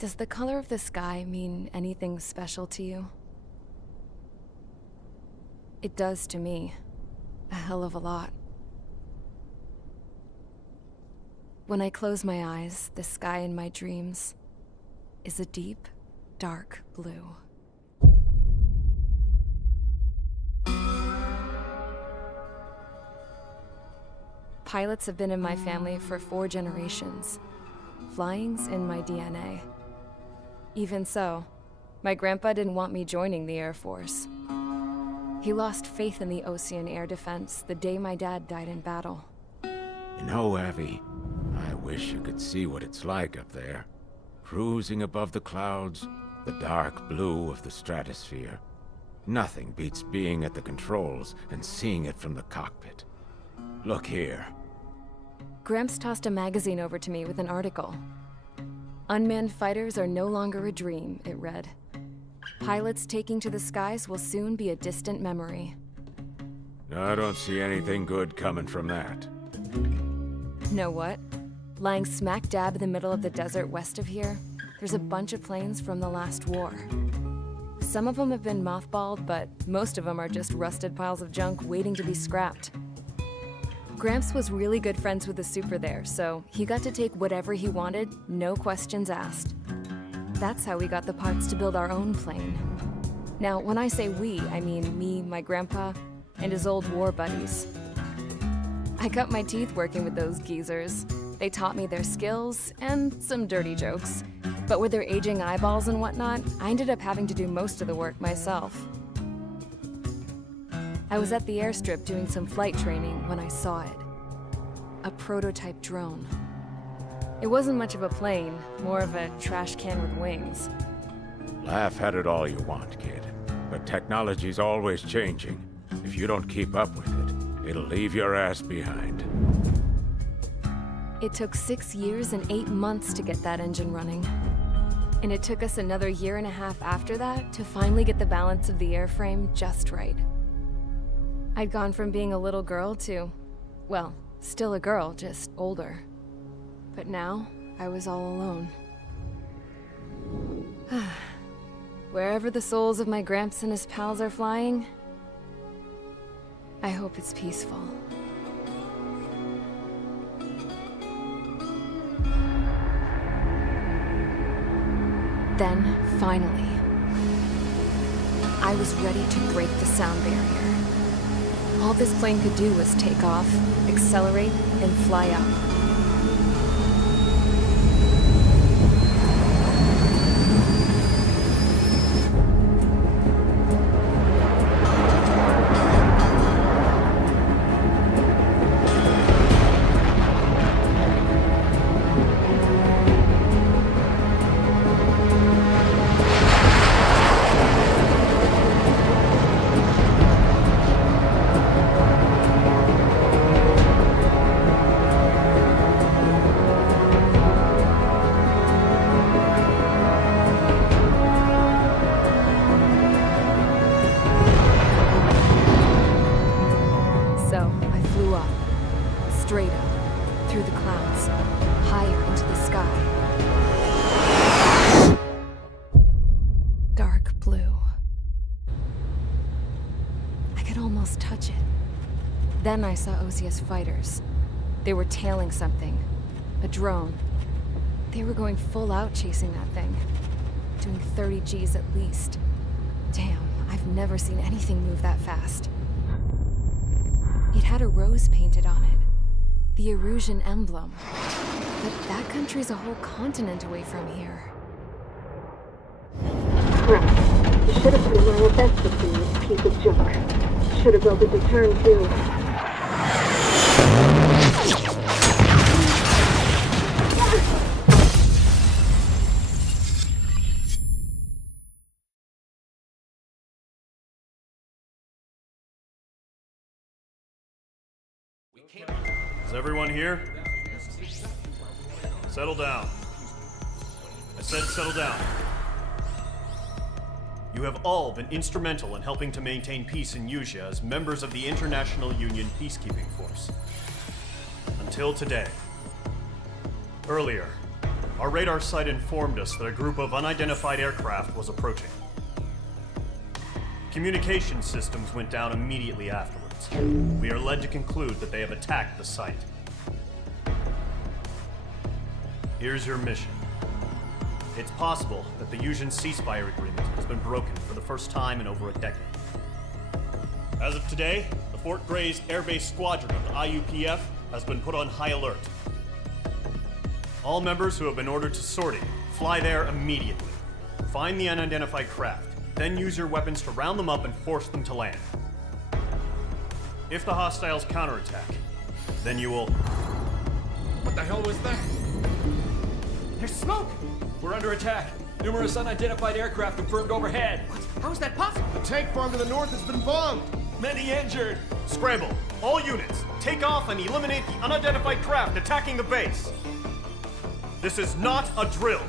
Does the color of the sky mean anything special to you? It does to me. A hell of a lot. When I close my eyes, the sky in my dreams is a deep, dark blue. Pilots have been in my family for 4 generations. Flying's in my DNA. Even so, my grandpa didn't want me joining the Air Force. He lost faith in the Ocean Air Defense the day my dad died in battle. You know, Abby, I wish you could see what it's like up there. Cruising above the clouds, the dark blue of the stratosphere. Nothing beats being at the controls and seeing it from the cockpit. Look here. Gramps tossed a magazine over to me with an article. Unmanned fighters are no longer a dream, it read. Pilots taking to the skies will soon be a distant memory. I don't see anything good coming from that. Know what? Lying smack dab in the middle of the desert west of here, there's a bunch of planes from the last war. Some of them have been mothballed, but most of them are just rusted piles of junk waiting to be scrapped. Gramps was really good friends with the super there, so he got to take whatever he wanted, no questions asked. That's how we got the parts to build our own plane. Now, when I say we, I mean me, my grandpa, and his old war buddies. I cut my teeth working with those geezers. They taught me their skills, and some dirty jokes. But with their aging eyeballs and whatnot, I ended up having to do most of the work myself. I was at the airstrip doing some flight training when I saw it. A prototype drone. It wasn't much of a plane, more of a trash can with wings. Laugh at it all you want, kid. But technology's always changing. If you don't keep up with it, it'll leave your ass behind. It took 6 years and 8 months to get that engine running. And it took us another 1.5 years after that to finally get the balance of the airframe just right. I'd gone from being a little girl to, well, still a girl, just older. But now, I was all alone. Wherever the souls of my Gramps and his pals are flying, I hope it's peaceful. Then, finally, I was ready to break the sound barrier. All this plane could do was take off, accelerate, and fly up. Straight up, through the clouds, higher into the sky. Dark blue. I could almost touch it. Then I saw Osia's fighters. They were tailing something. A drone. They were going full out chasing that thing. Doing 30 Gs at least. Damn, I've never seen anything move that fast. It had a rose painted on it. The Erusian emblem. But that country's a whole continent away from here. Right. You should have put in my events between this piece of junk. Should have built a deterrent too. Is everyone here? Settle down. I said settle down. You have all been instrumental in helping to maintain peace in Usea as members of the International Union Peacekeeping Force. Until today. Earlier, Our radar site informed us that a group of unidentified aircraft was approaching. Communication systems went down immediately afterwards. We are led to conclude that they have attacked the site. Here's your mission. It's possible that the Yuuzhan ceasefire agreement has been broken for the first time in over a decade. As of today, the Fort Grays Air Base Squadron of the IUPF has been put on high alert. All members who have been ordered to sortie, fly there immediately. Find the unidentified craft, then use your weapons to round them up and force them to land. If the hostiles counterattack, then you will... What the hell was that? There's smoke! We're under attack. Numerous unidentified aircraft confirmed overhead. What? How is that possible? The tank farm to the north has been bombed. Many injured. Scramble! All units, take off and eliminate the unidentified craft attacking the base. This is not a drill.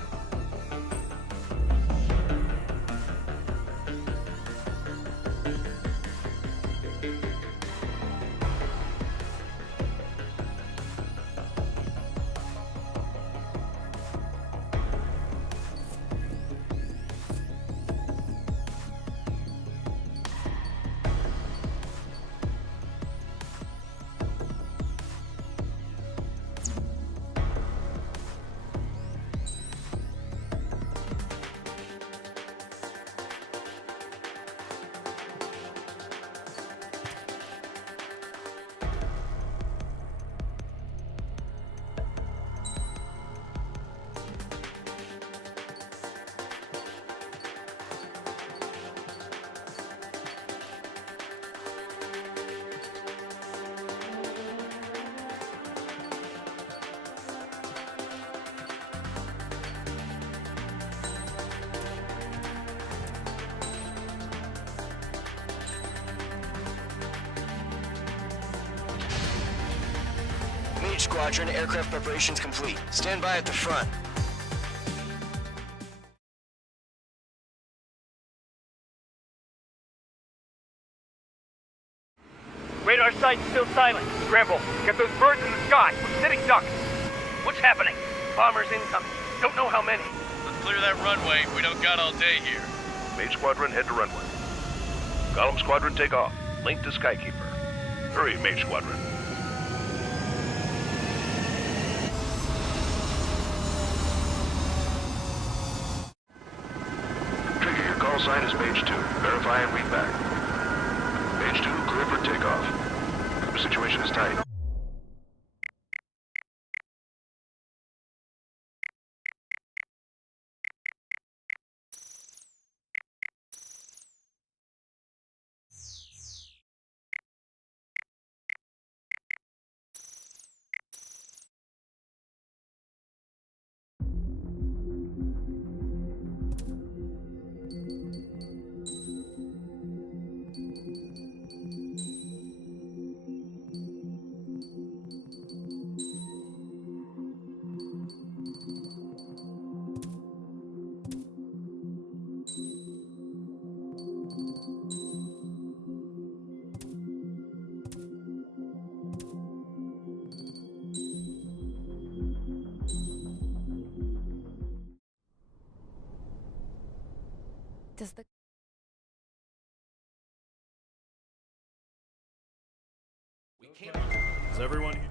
Squadron, aircraft preparations complete. Stand by at the front. Radar site's still silent. Scramble. Get those birds in the sky. We're sitting ducks. What's happening? Bombers incoming. Don't know how many. Let's clear that runway. We don't got all day here. Mage Squadron, head to runway. Column Squadron, take off. Link to Skykeeper. Hurry, Mage Squadron. Trigger, your call sign is Mage 2. Verify and read back. Mage 2, clear for takeoff. The situation is tight. Does the... Is everyone here?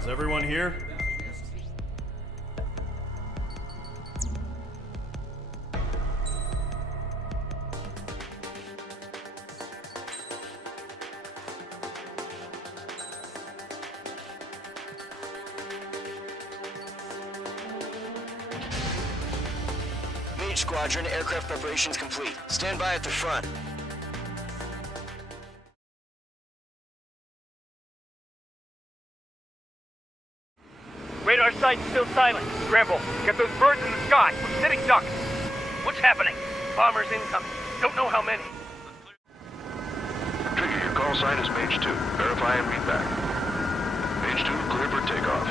Is everyone here? Mage Squadron, aircraft preparations complete. Stand by at the front. Radar site's still silent. Scramble. Get those birds in the sky. We're sitting ducks. What's happening? Bombers incoming. Don't know how many. Trigger, your call sign is Mage 2. Verify and read back. Mage 2, clear for takeoff.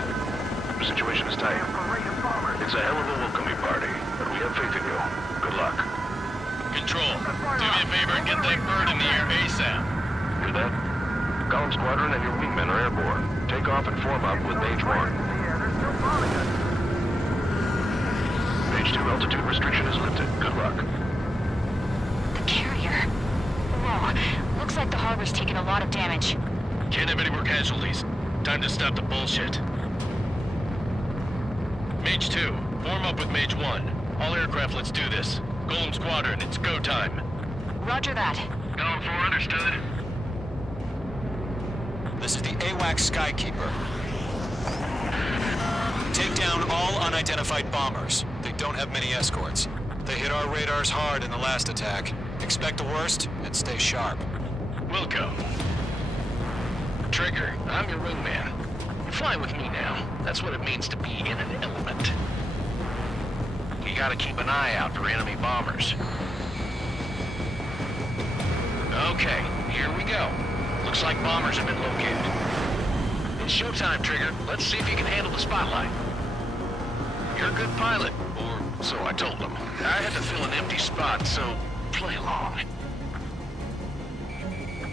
The situation is tight. It's a hell of a welcoming party, but we We have faith in you. Good luck. Control, do me a favor and get that bird in the air ASAP. Hear that? Column Squadron and your wingmen are airborne. Take off and form up with Mage 1. Mage 2 altitude restriction is lifted. Good luck. The carrier. Whoa, looks like the harbor's taken a lot of damage. Can't have any more casualties. Time to stop the bullshit. Mage 2, form up with Mage 1. All aircraft, let's do this. Golem Squadron, it's go time. Roger that. Going for understood. This is the AWAC Skykeeper. Take down all unidentified bombers. They don't have many escorts. They hit our radars hard in the last attack. Expect the worst and stay sharp. Wilco. Trigger, I'm your wingman. You're flying with me now. That's what it means to be in an element. You gotta keep an eye out for enemy bombers. Okay, here we go. Looks like bombers have been located. It's showtime, Trigger. Let's see if you can handle the spotlight. You're a good pilot, or so I told them. I had to fill an empty spot, so play along.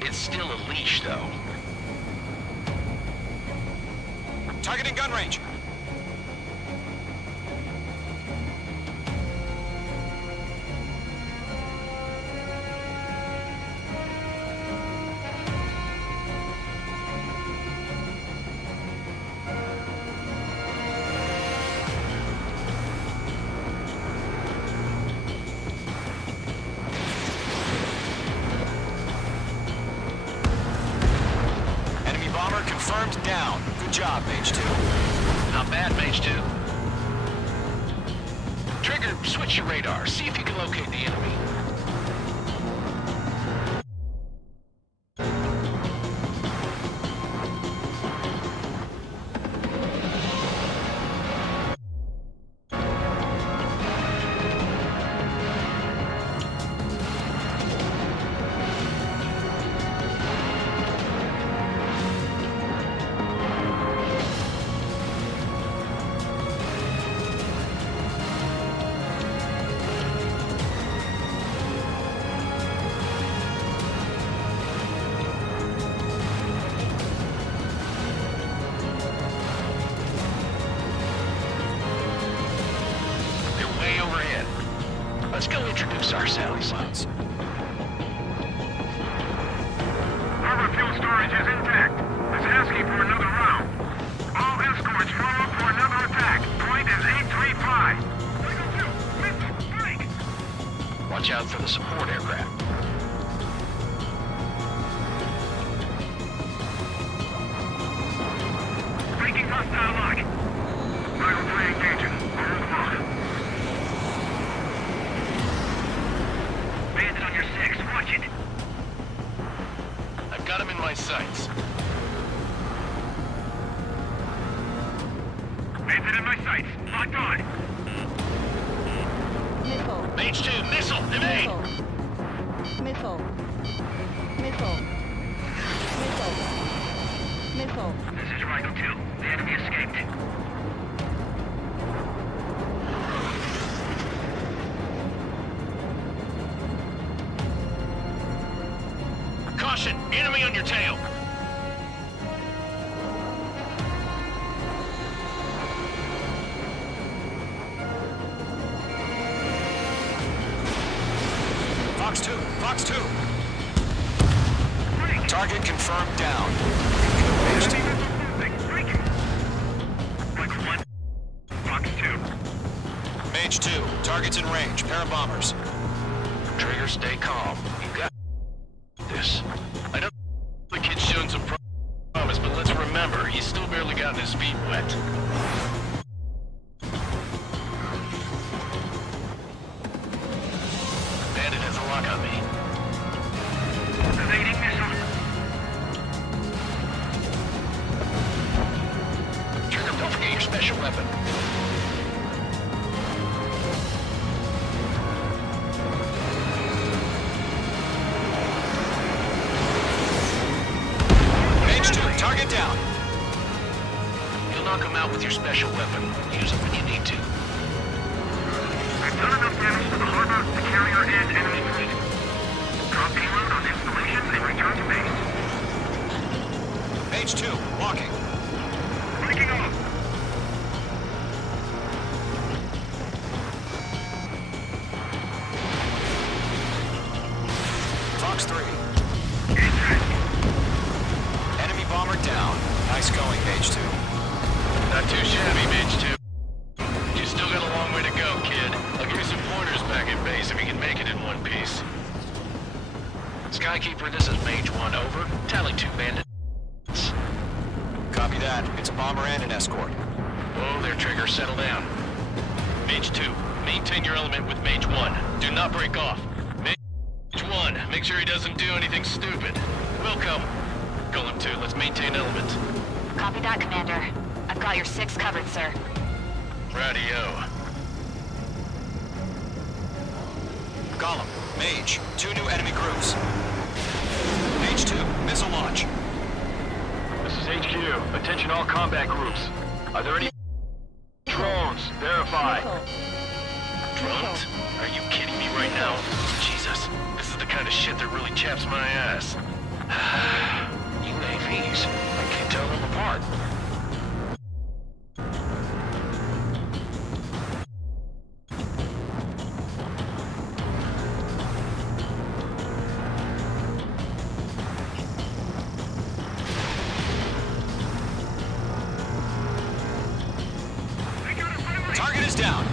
It's still a leash, though. Targeting gun range. Confirmed down. Good job, Mage 2. Not bad, Mage 2. Trigger, switch your radar. See if you can locate the enemy. Let's go introduce ourselves. Harbor fuel storage is intact. It's asking for another round. All escorts form up for another attack. Point is 835. Watch out for the support aircraft. Breaking hostile lock. Rifle play engaging. Hold them off. Bandit on your 6. Watch it. I've got him in my sights. Bandit in my sights. Locked on. Missile. Mage 2, missile, evade! Missile. Missile. Missile. Missile. This is Rhino 2. The enemy escaped. Caution, enemy on your tail. Fox 2, Fox 2. Target confirmed down. Mage 2. Fox 2. Mage 2, target's in range. Pair of bombers. Trigger, stay calm. You got this. I know the kid's shown some promise, but let's remember, he's still barely gotten his feet wet. Bandit has a lock on me. Evading missile. Trigger, don't forget your special weapon. Mage 2, target down. You'll knock him out with your special weapon. Use it when you need to. I've done enough Fox 3. Enemy bomber down. Nice going, Mage 2. Not too shabby, Mage 2. You still got a long way to go, kid. I'll give you some pointers back at base if you can make it in one piece. Skykeeper, this is Mage 1, over. Tally 2 bandits. Copy that. It's a bomber and an escort. Whoa there, Trigger. Settle down. Mage 2, maintain your element with Mage 1. Do not break off. Mage 1, make sure he doesn't do anything stupid. Welcome. Golem 2, let's maintain element. Copy that, Commander. I've got your 6 covered, sir. Radio. Golem, Mage, 2 new enemy groups. Mage 2, missile launch. This is HQ. Attention all combat groups. Are there any drones? Verify. Drones? Are you kidding me right now? Jesus, this is the kind of shit that really chaps my ass. UAVs. I can't tell them apart. Target is down.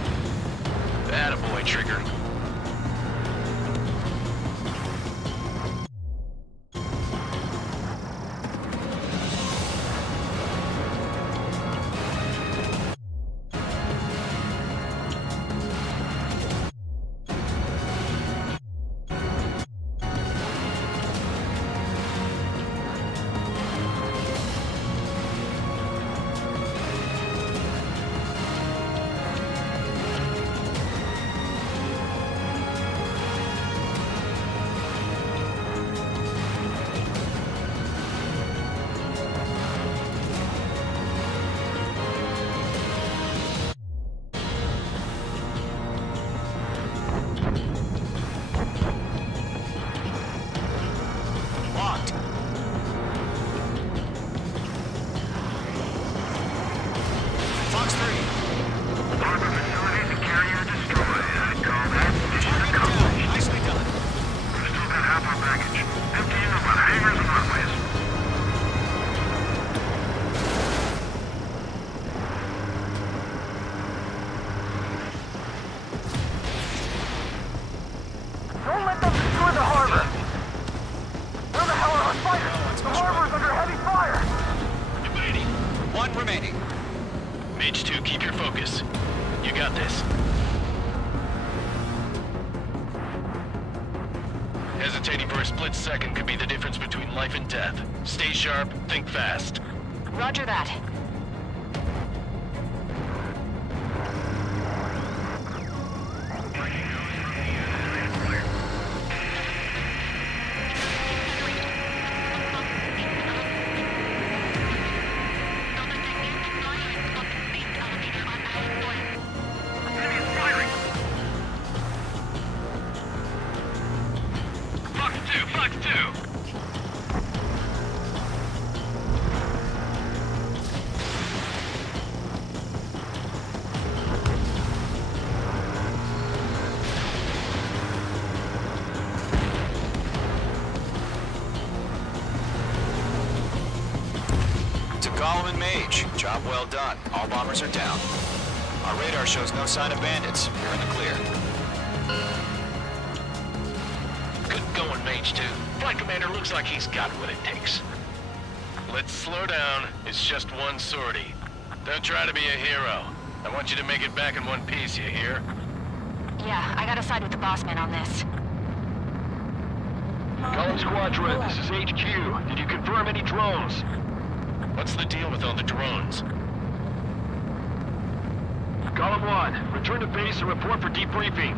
Attaboy, Trigger. Locked. Fox 3. Harbor facilities and carrier destroyed. I'd call that mission Target accomplished. down. Nicely done. We've still got half our baggage. Emptying them on hangars and runways. Don't let them destroy the harbor! Where the hell are our fighters? The harbor's under heavy fire! Debating. 1 remaining. Mage 2, keep your focus. You got this. Hesitating for a split second could be the difference between life and death. Stay sharp, think fast. Roger that. Fox 2. To Golem and Mage, job well done. All bombers are down. Our radar shows no sign of bandits. You're in the clear. Good going, Mage 2. Flight Commander looks like he's got what it takes. Let's slow down. It's just one sortie. Don't try to be a hero. I want you to make it back in one piece, you hear? Yeah, I gotta side with the boss man on this. Golem Squadron, this is HQ. Did you confirm any drones? What's the deal with all the drones? Golem 1, return to base and report for debriefing.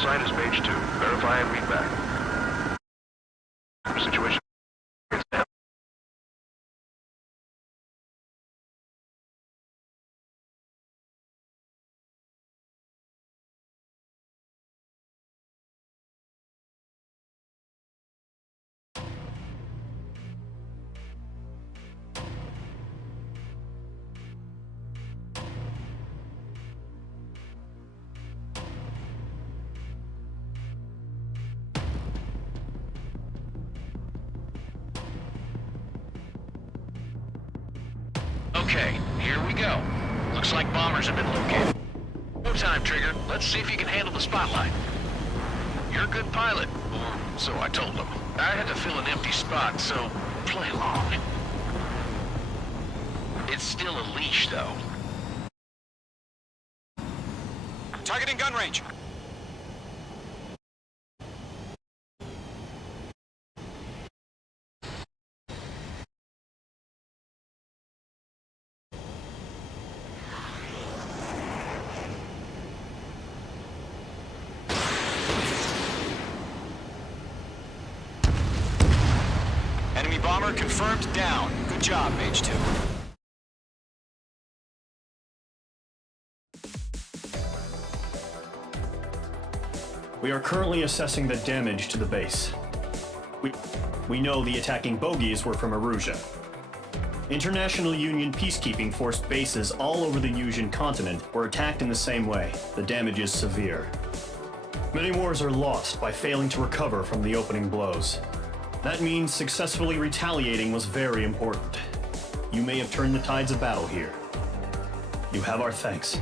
sign is Mage 2. Verify and read back. Situation. Okay, here we go. Looks like bombers have been located. No time, Trigger. Let's see if you can handle the spotlight. You're a good pilot, or so I told them. I had to fill an empty spot, so play along. It's still a leash, though. Targeting gun range. Enemy bomber confirmed down. Good job, Mage 2. We are currently assessing the damage to the base. We know the attacking bogies were from Erusia. International Union peacekeeping force bases all over the Yusian continent were attacked in the same way. The damage is severe. Many wars are lost by failing to recover from the opening blows. That means successfully retaliating was very important. You may have turned the tides of battle here. You have our thanks.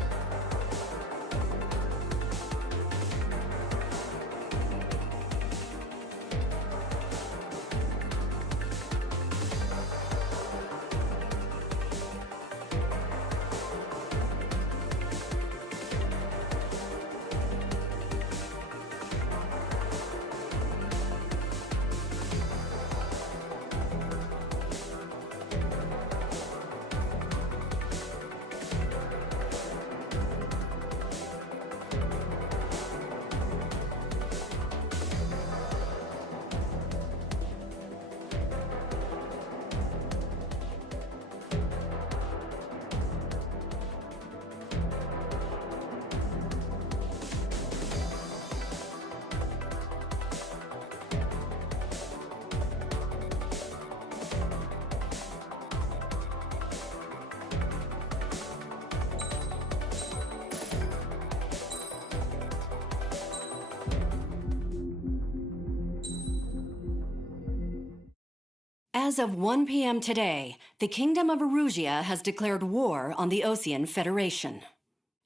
As of 1 p.m. today, the Kingdom of Erusia has declared war on the Osean Federation.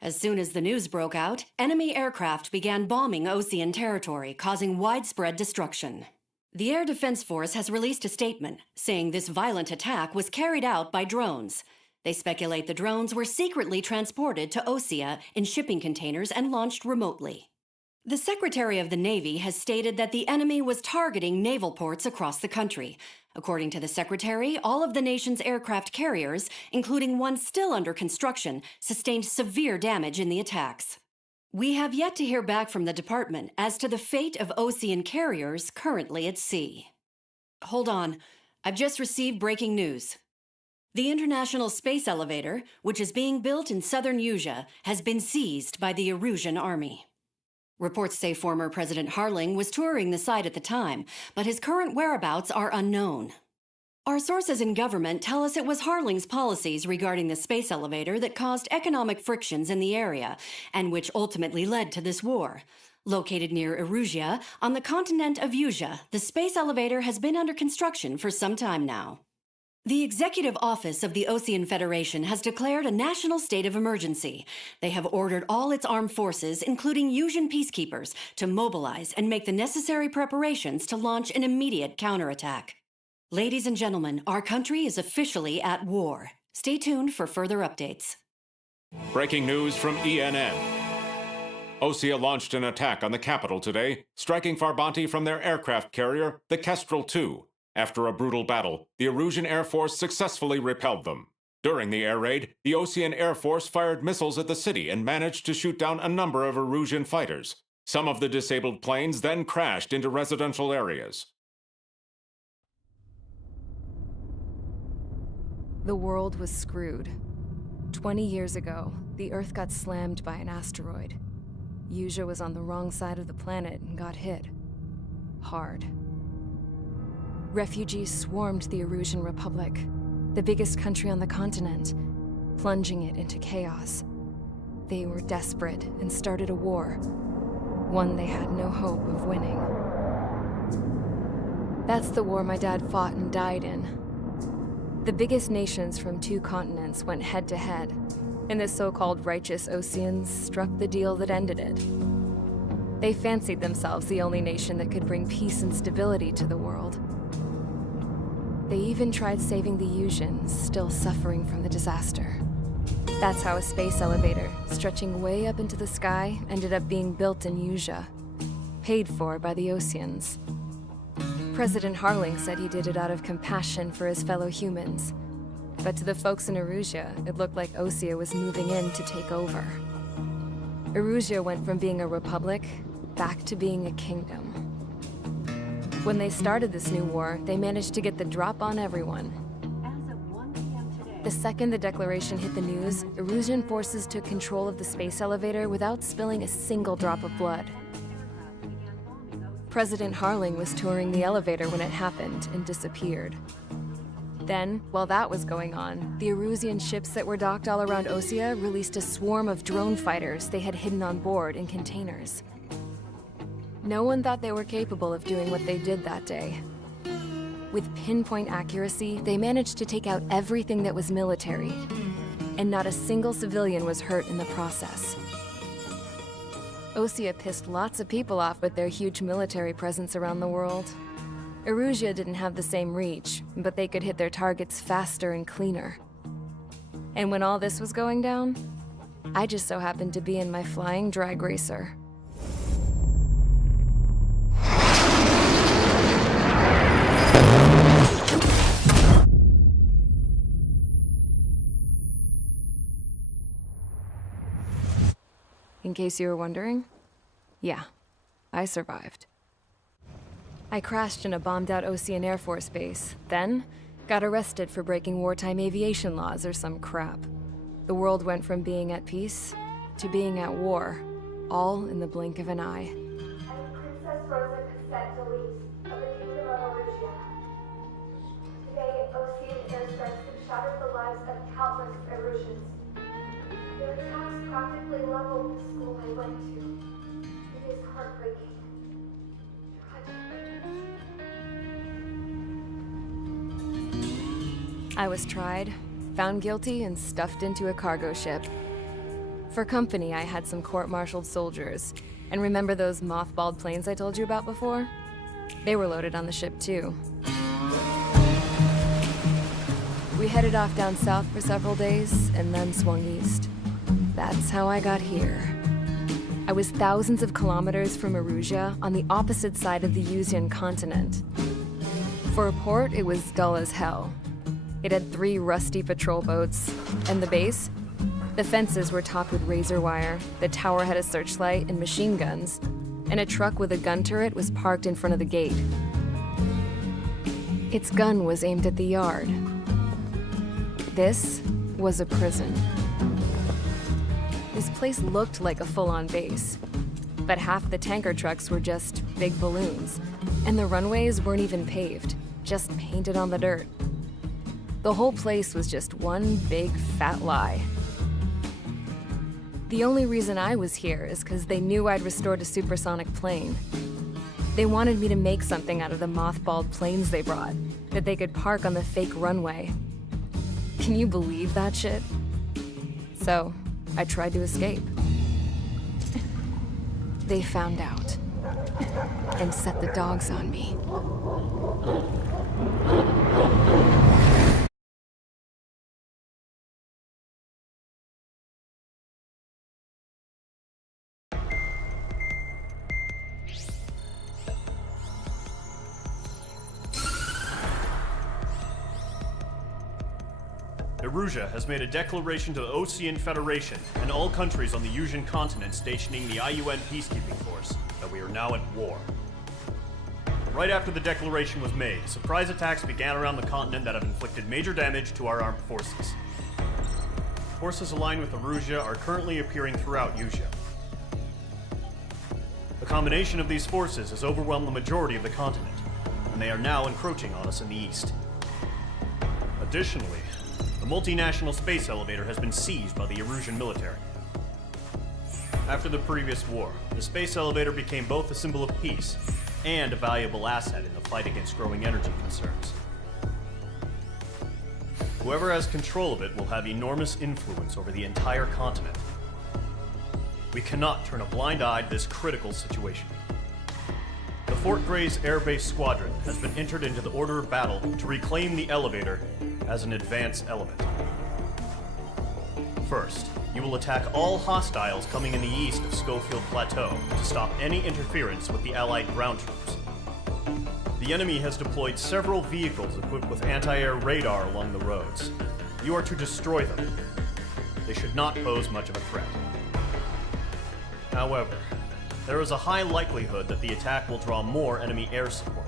As soon as the news broke out, enemy aircraft began bombing Osean territory, causing widespread destruction. The Air Defense Force has released a statement saying this violent attack was carried out by drones. They speculate the drones were secretly transported to Osea in shipping containers and launched remotely. The Secretary of the Navy has stated that the enemy was targeting naval ports across the country. According to the Secretary, all of the nation's aircraft carriers, including one still under construction, sustained severe damage in the attacks. We have yet to hear back from the department as to the fate of Osean carriers currently at sea. Hold on, I've just received breaking news. The International Space Elevator, which is being built in southern Yusia, has been seized by the Erusian army. Reports say former President Harling was touring the site at the time, but his current whereabouts are unknown. Our sources in government tell us it was Harling's policies regarding the space elevator that caused economic frictions in the area, and which ultimately led to this war. Located near Erusia, on the continent of Yusia, the space elevator has been under construction for some time now. The Executive Office of the Osean Federation has declared a national state of emergency. They have ordered all its armed forces, including Yusian peacekeepers, to mobilize and make the necessary preparations to launch an immediate counterattack. Ladies and gentlemen, our country is officially at war. Stay tuned for further updates. Breaking news from ENN. Osea launched an attack on the capital today, striking Farbanti from their aircraft carrier, the Kestrel II. After a brutal battle, the Erusian Air Force successfully repelled them. During the air raid, the Osean Air Force fired missiles at the city and managed to shoot down a number of Erusian fighters. Some of the disabled planes then crashed into residential areas. The world was screwed. 20 years ago, the Earth got slammed by an asteroid. Usha was on the wrong side of the planet and got hit. Hard. Refugees swarmed the Erusian Republic, the biggest country on the continent, plunging it into chaos. They were desperate and started a war, one they had no hope of winning. That's the war my dad fought and died in. The biggest nations from 2 continents went head-to-head, and the so-called righteous Oseans struck the deal that ended it. They fancied themselves the only nation that could bring peace and stability to the world. They even tried saving the Usians, still suffering from the disaster. That's how a space elevator, stretching way up into the sky, ended up being built in Usha, paid for by the Oseans. President Harling said he did it out of compassion for his fellow humans. But to the folks in Erusia, it looked like Osea was moving in to take over. Erusia went from being a republic back to being a kingdom. When they started this new war, they managed to get the drop on everyone. The second the declaration hit the news, Erusian forces took control of the space elevator without spilling a single drop of blood. President Harling was touring the elevator when it happened and disappeared. Then, while that was going on, the Erusian ships that were docked all around Osea released a swarm of drone fighters they had hidden on board in containers. No one thought they were capable of doing what they did that day. With pinpoint accuracy, they managed to take out everything that was military, and not a single civilian was hurt in the process. Osea pissed lots of people off with their huge military presence around the world. Erusia didn't have the same reach, but they could hit their targets faster and cleaner. And when all this was going down, I just so happened to be in my flying drag racer. In case you were wondering, yeah, I survived. I crashed in a bombed-out Osean Air Force base, then got arrested for breaking wartime aviation laws or some crap. The world went from being at peace to being at war, all in the blink of an eye. Princess Rosa Cassette Delise of the Kingdom of Erusia. Today, Osean airstrikes have shattered the lives of countless Erusians. Their attacks practically leveled the school I went to. It is heartbreaking. I was tried, found guilty, and stuffed into a cargo ship. For company, I had some court-martialed soldiers. And remember those mothballed planes I told you about before? They were loaded on the ship, too. We headed off down south for several days, and then swung east. That's how I got here. I was thousands of kilometers from Erusia, on the opposite side of the Usian continent. For a port, it was dull as hell. It had 3 rusty patrol boats, and the base? The fences were topped with razor wire, the tower had a searchlight and machine guns, and a truck with a gun turret was parked in front of the gate. Its gun was aimed at the yard. This was a prison. This place looked like a full-on base, but half the tanker trucks were just big balloons, and the runways weren't even paved, just painted on the dirt. The whole place was just one big fat lie. The only reason I was here is because they knew I'd restored a supersonic plane. They wanted me to make something out of the mothballed planes they brought, that they could park on the fake runway. Can you believe that shit? So, I tried to escape. They found out, and set the dogs on me. Erusia has made a declaration to the Ocean Federation and all countries on the Yusian continent stationing the IUN peacekeeping force that we are now at war. Right after the declaration was made, surprise attacks began around the continent that have inflicted major damage to our armed forces. Forces aligned with Erusia are currently appearing throughout Yusia. The combination of these forces has overwhelmed the majority of the continent, and they are now encroaching on us in the east. Additionally, the multinational space elevator has been seized by the Erusian military. After the previous war, the space elevator became both a symbol of peace and a valuable asset in the fight against growing energy concerns. Whoever has control of it will have enormous influence over the entire continent. We cannot turn a blind eye to this critical situation. The Fort Gray's Air Base Squadron has been entered into the order of battle to reclaim the elevator as an advance element. First, you will attack all hostiles coming in the east of Schofield Plateau to stop any interference with the Allied ground troops. The enemy has deployed several vehicles equipped with anti-air radar along the roads. You are to destroy them. They should not pose much of a threat. However, there is a high likelihood that the attack will draw more enemy air support.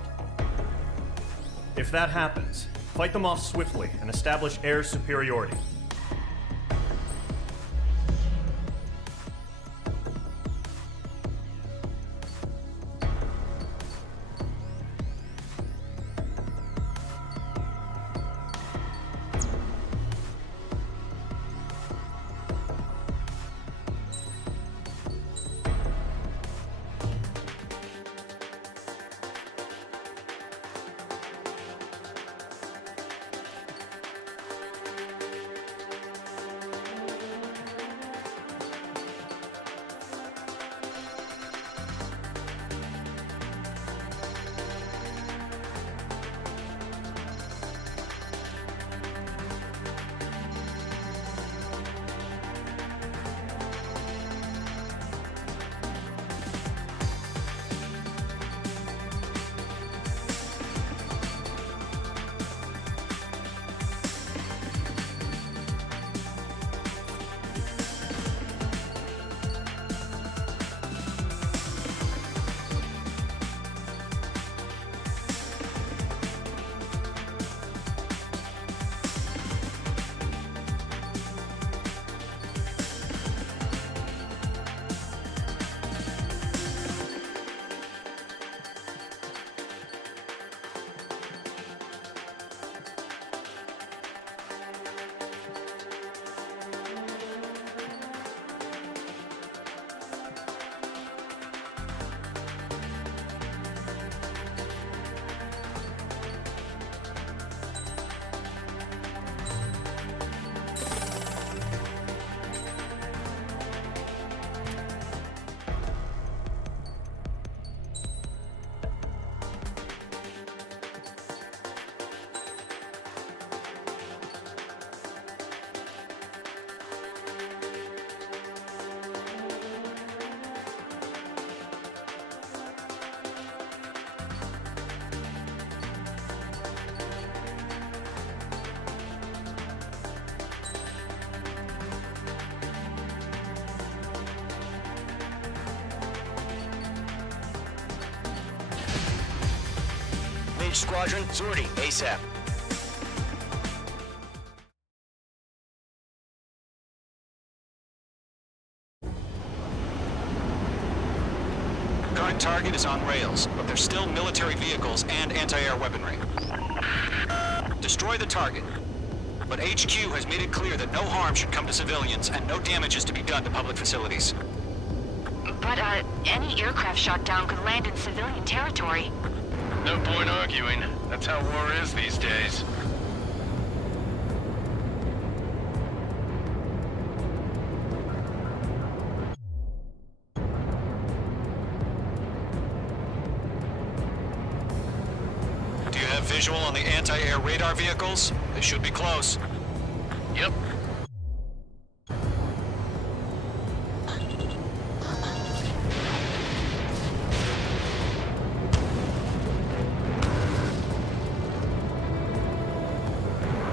If that happens, fight them off swiftly and establish air superiority. Squadron, sortie, ASAP. Current target is on rails, but there's still military vehicles and anti-air weaponry. Destroy the target. But HQ has made it clear that no harm should come to civilians and no damage is to be done to public facilities. But, any aircraft shot down could land in civilian territory. No point arguing. That's how war is these days. Do you have visual on the anti-air radar vehicles? They should be close. Yep.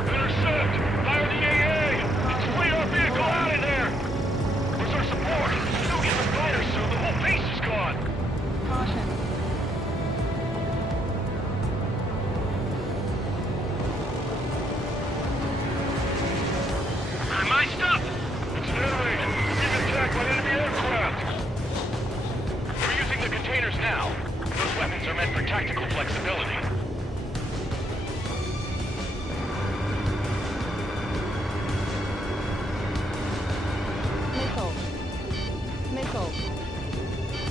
Intercept! Fire the AA! containers now. Those weapons are meant for tactical flexibility. Missile. Missile.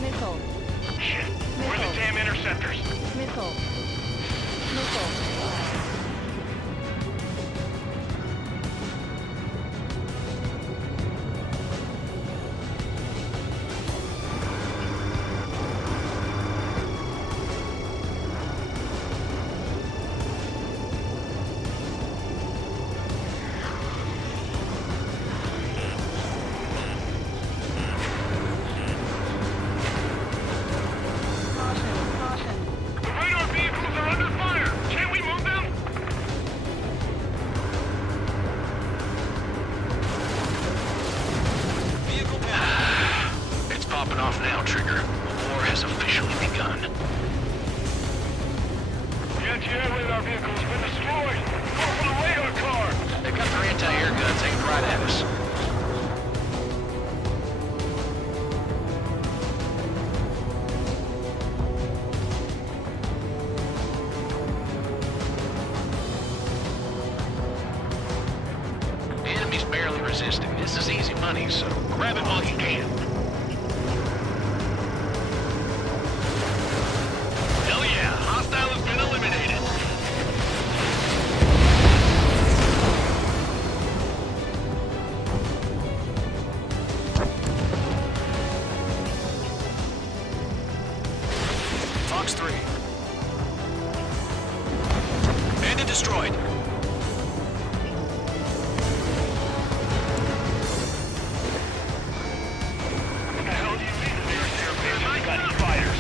Missile. Shit. Where are the damn interceptors? Missile. Missile. Now, Trigger. The war has officially begun. The anti-air radar vehicle has been destroyed! Go for the radar car! They've got their anti-air guns aimed right at us. The enemy's barely resisting. This is easy money, so grab it while you can. Fox 3. Bandit destroyed. What the hell do you mean the nearest airfield has got any fighters?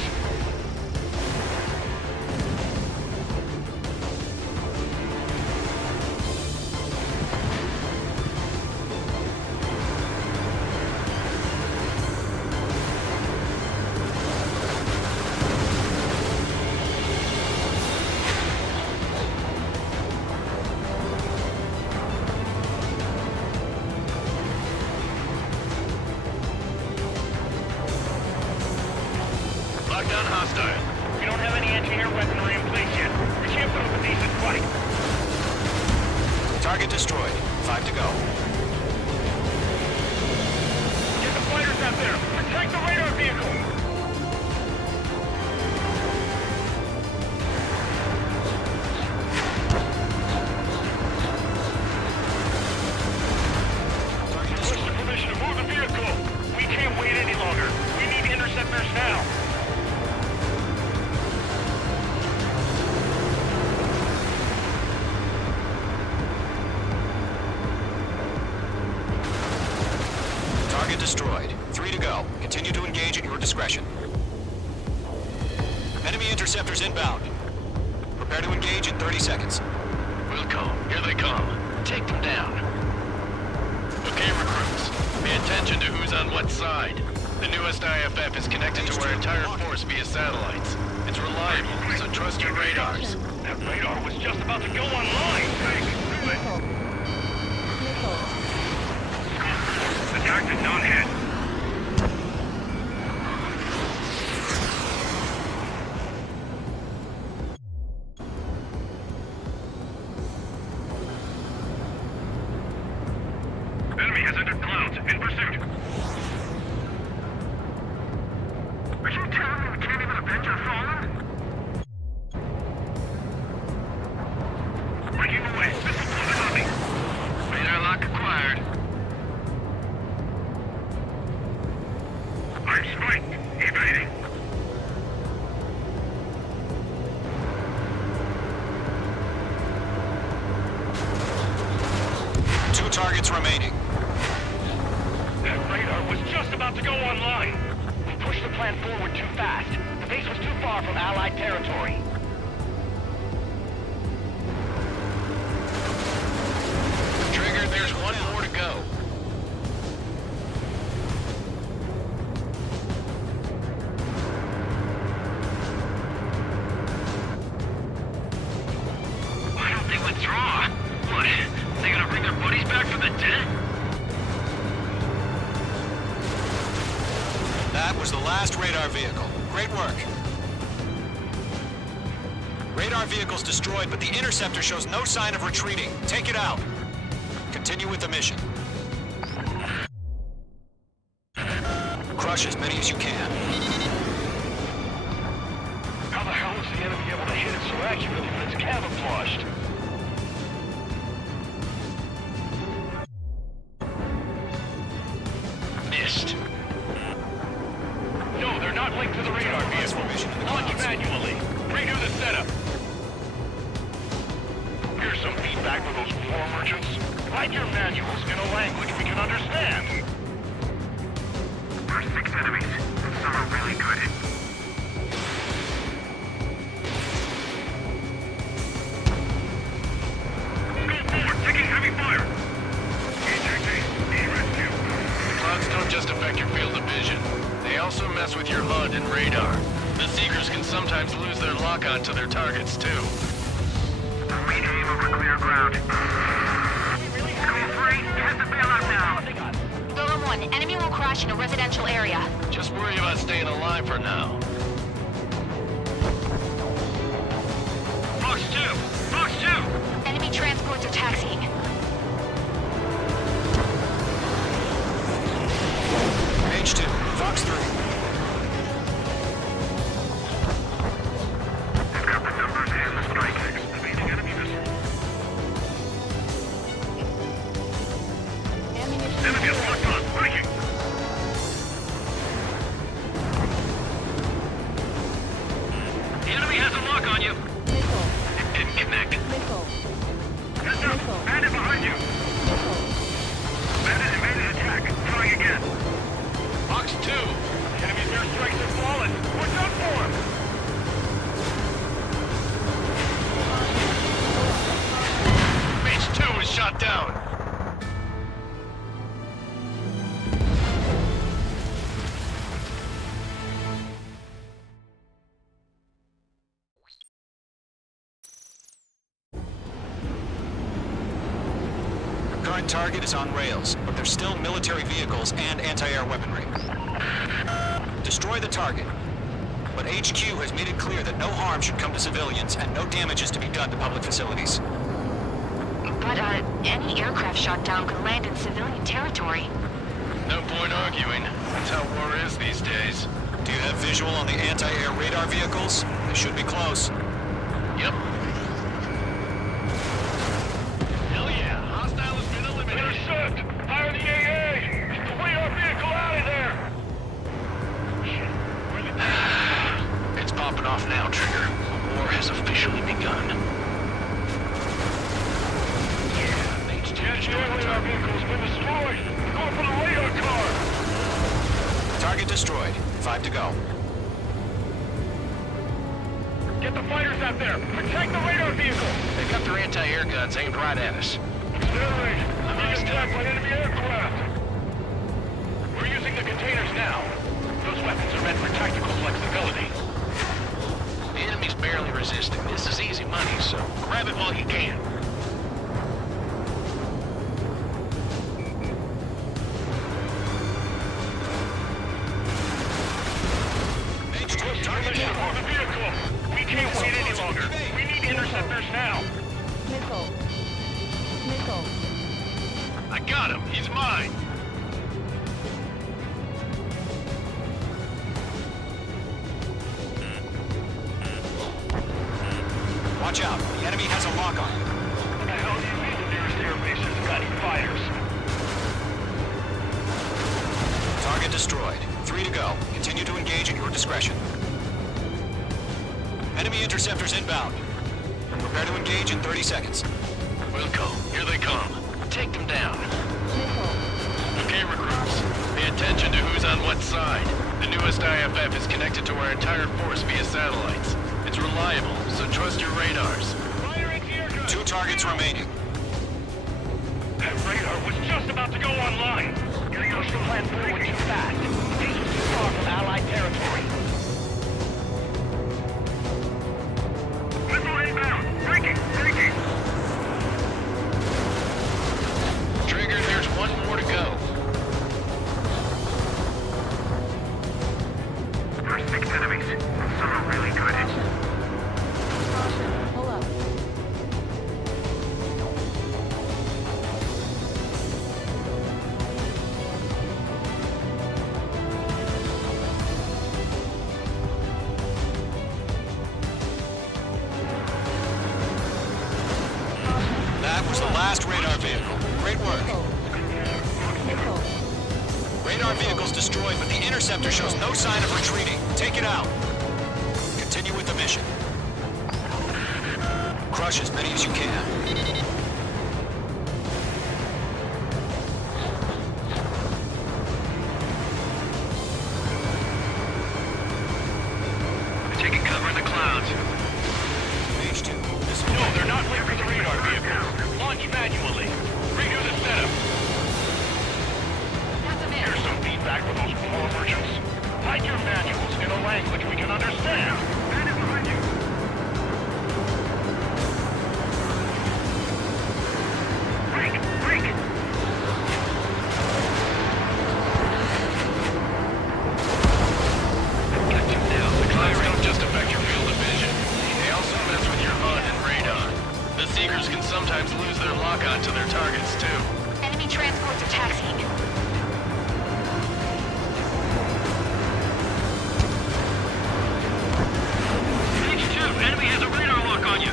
Lockdown hostile. We don't have any anti-air weaponry in place yet. We can't put up a decent fight. Target destroyed. 5 to go. Get the fighters out there! Protect the radar vehicle! Push the permission to move the vehicle! We can't wait any longer. We need interceptors now! Target destroyed. 3 to go. Continue to engage at your discretion. Enemy interceptors inbound. Prepare to engage in 30 seconds. Wilco, here they come. Take them down. Okay, recruits. Pay attention to who's on what side. The newest IFF is connected to our entire force via satellites. It's reliable, so trust your radars. That radar was just about to go online! Missile. Missile. Attack did not hit. Enemy has entered clouds. In pursuit. Are you telling me we can't even avenge our fallen? Breaking away. Missile closing on me. Radar lock acquired. I'm spiked. Evading. Two targets remaining. That radar was just about to go online. We pushed the plan forward too fast. The base was too far from Allied territory. Trigger, there's one more to go. Why don't they withdraw? What? They gonna bring their buddies back from the dead? That That was the last radar vehicle. Great work. Radar vehicle's destroyed, but the interceptor shows no sign of retreating. Take it out. Continue with the mission. Crush as many as you can. How the hell was the enemy able to hit it so accurately when it's camouflaged? Missed. No, they're not linked to the radar vehicle. Launch manually. Redo the setup. Here's some feedback for those war merchants. Write your manuals in a language we can understand. There are 6 enemies, and some are really good. Go forward, taking heavy fire. need rescue. The clouds don't just affect your field of vision. They also mess with your HUD and radar. The Seekers can sometimes lose their lock-on to their targets, too. We aim over clear ground. Go free, head the bailout now. Golem 1, enemy will crash in a residential area. Just worry about staying alive for now. Fox 2! Fox 2! Enemy transports are taxiing. H2, Fox 3. I've got the numbers and the strike. Evading enemy missile. Enemy is locked on. Breaking. The enemy has a lock on you. It didn't connect. Heads up. Bandit behind you. Bandit evaded attack. Trying again. Fox 2! Enemy's airstrikes have fallen. We're done for him. H2 is shot down. Current target is on rails, but there's still military vehicles and anti-air weaponry. Destroy the target. But HQ has made it clear that no harm should come to civilians and no damage is to be done to public facilities. But, any aircraft shot down could land in civilian territory. No point arguing. That's how war is these days. Do you have visual on the anti-air radar vehicles? They should be close. Yep. Hell yeah, hostile has been eliminated. Intercept! Fire the AA! Get the radar vehicle out of there! It's popping off now, Trigger. The war has officially begun. The radar vehicle's been destroyed! Going for the radar car! Target destroyed. 5 to go. Get the fighters out there! Protect the radar vehicle! They've got their anti-air guns aimed right at us. Accelerate! Being attacked by enemy aircraft! We're using the containers now. Those weapons are meant for tactical flexibility. The enemy's barely resisting. This is easy money, so grab it while you can. Target down. The vehicle! We can't wait any longer. We need interceptors now. Missile. I got him. He's mine. Watch out. The enemy has a lock on you. What the hell do you mean the nearest airbase hasn't got any fighters? Target destroyed. 3 to go. Continue to engage at your discretion. Enemy interceptors inbound. Prepare to engage in 30 seconds. Wilco, here they come. Take them down. Okay, recruits. Pay attention to who's on what side. The newest IFF is connected to our entire force via satellites. It's reliable, so trust your radars. 2 targets remaining. That radar was just about to go online. Getting us to plan forward too fast. This is too far from Allied territory. Missile inbound. Breaking. Trigger, there's one more to go. enemies. Some are really good at Pull up. That was the last radar vehicle. Great work. Radar vehicle's destroyed, but the interceptor shows no sign of retreating. Take it out. Continue with the mission. Crush as many as you can. taking cover in the clouds. Page 2. No, they're not linked to the radar vehicle. Launch manually. Redo the setup. Here's some feedback for those poor merchants. Write your manuals in a language we can understand. That is behind you. Break! Got you now. The clouds don't just affect your field of vision. They also mess with your HUD and radar. The Seekers can sometimes lose their lock-on to their targets, too. Enemy transports are taxiing. Enemy has a radar lock on you.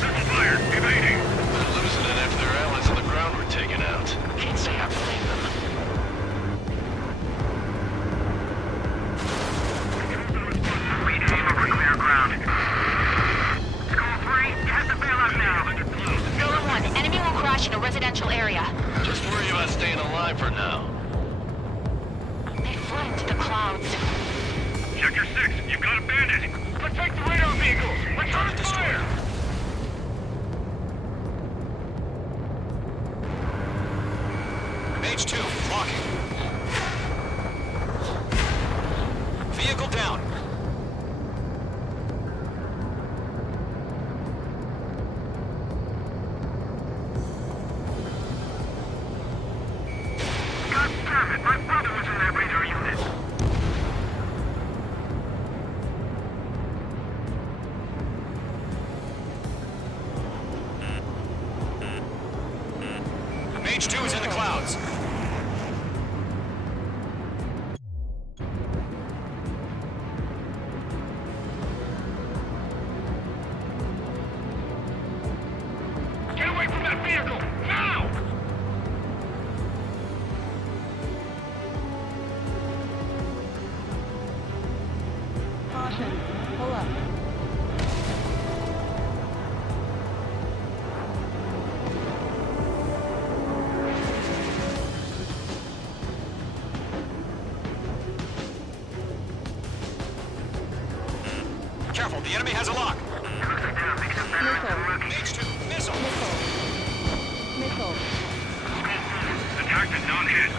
Triple fire, evading. They're losing it after their allies on the ground were taken out. Can't say I blame them. We aim over clear ground. Skull 3, has to bail out now. Zilla 1, enemy will crash in a residential area. Just worry about staying alive for now. They fled into the clouds. Sector 6, you've got a bandit. Protect the radar vehicles. Return fire. Page 2, blocking. Vehicle down. God damn it, my brother was in that radar unit. Page 2 is in the clouds. Get away from that vehicle, now! Caution. Pull up. Careful, the enemy has a lock. Page 2, missile. Missile. Attack did not hit.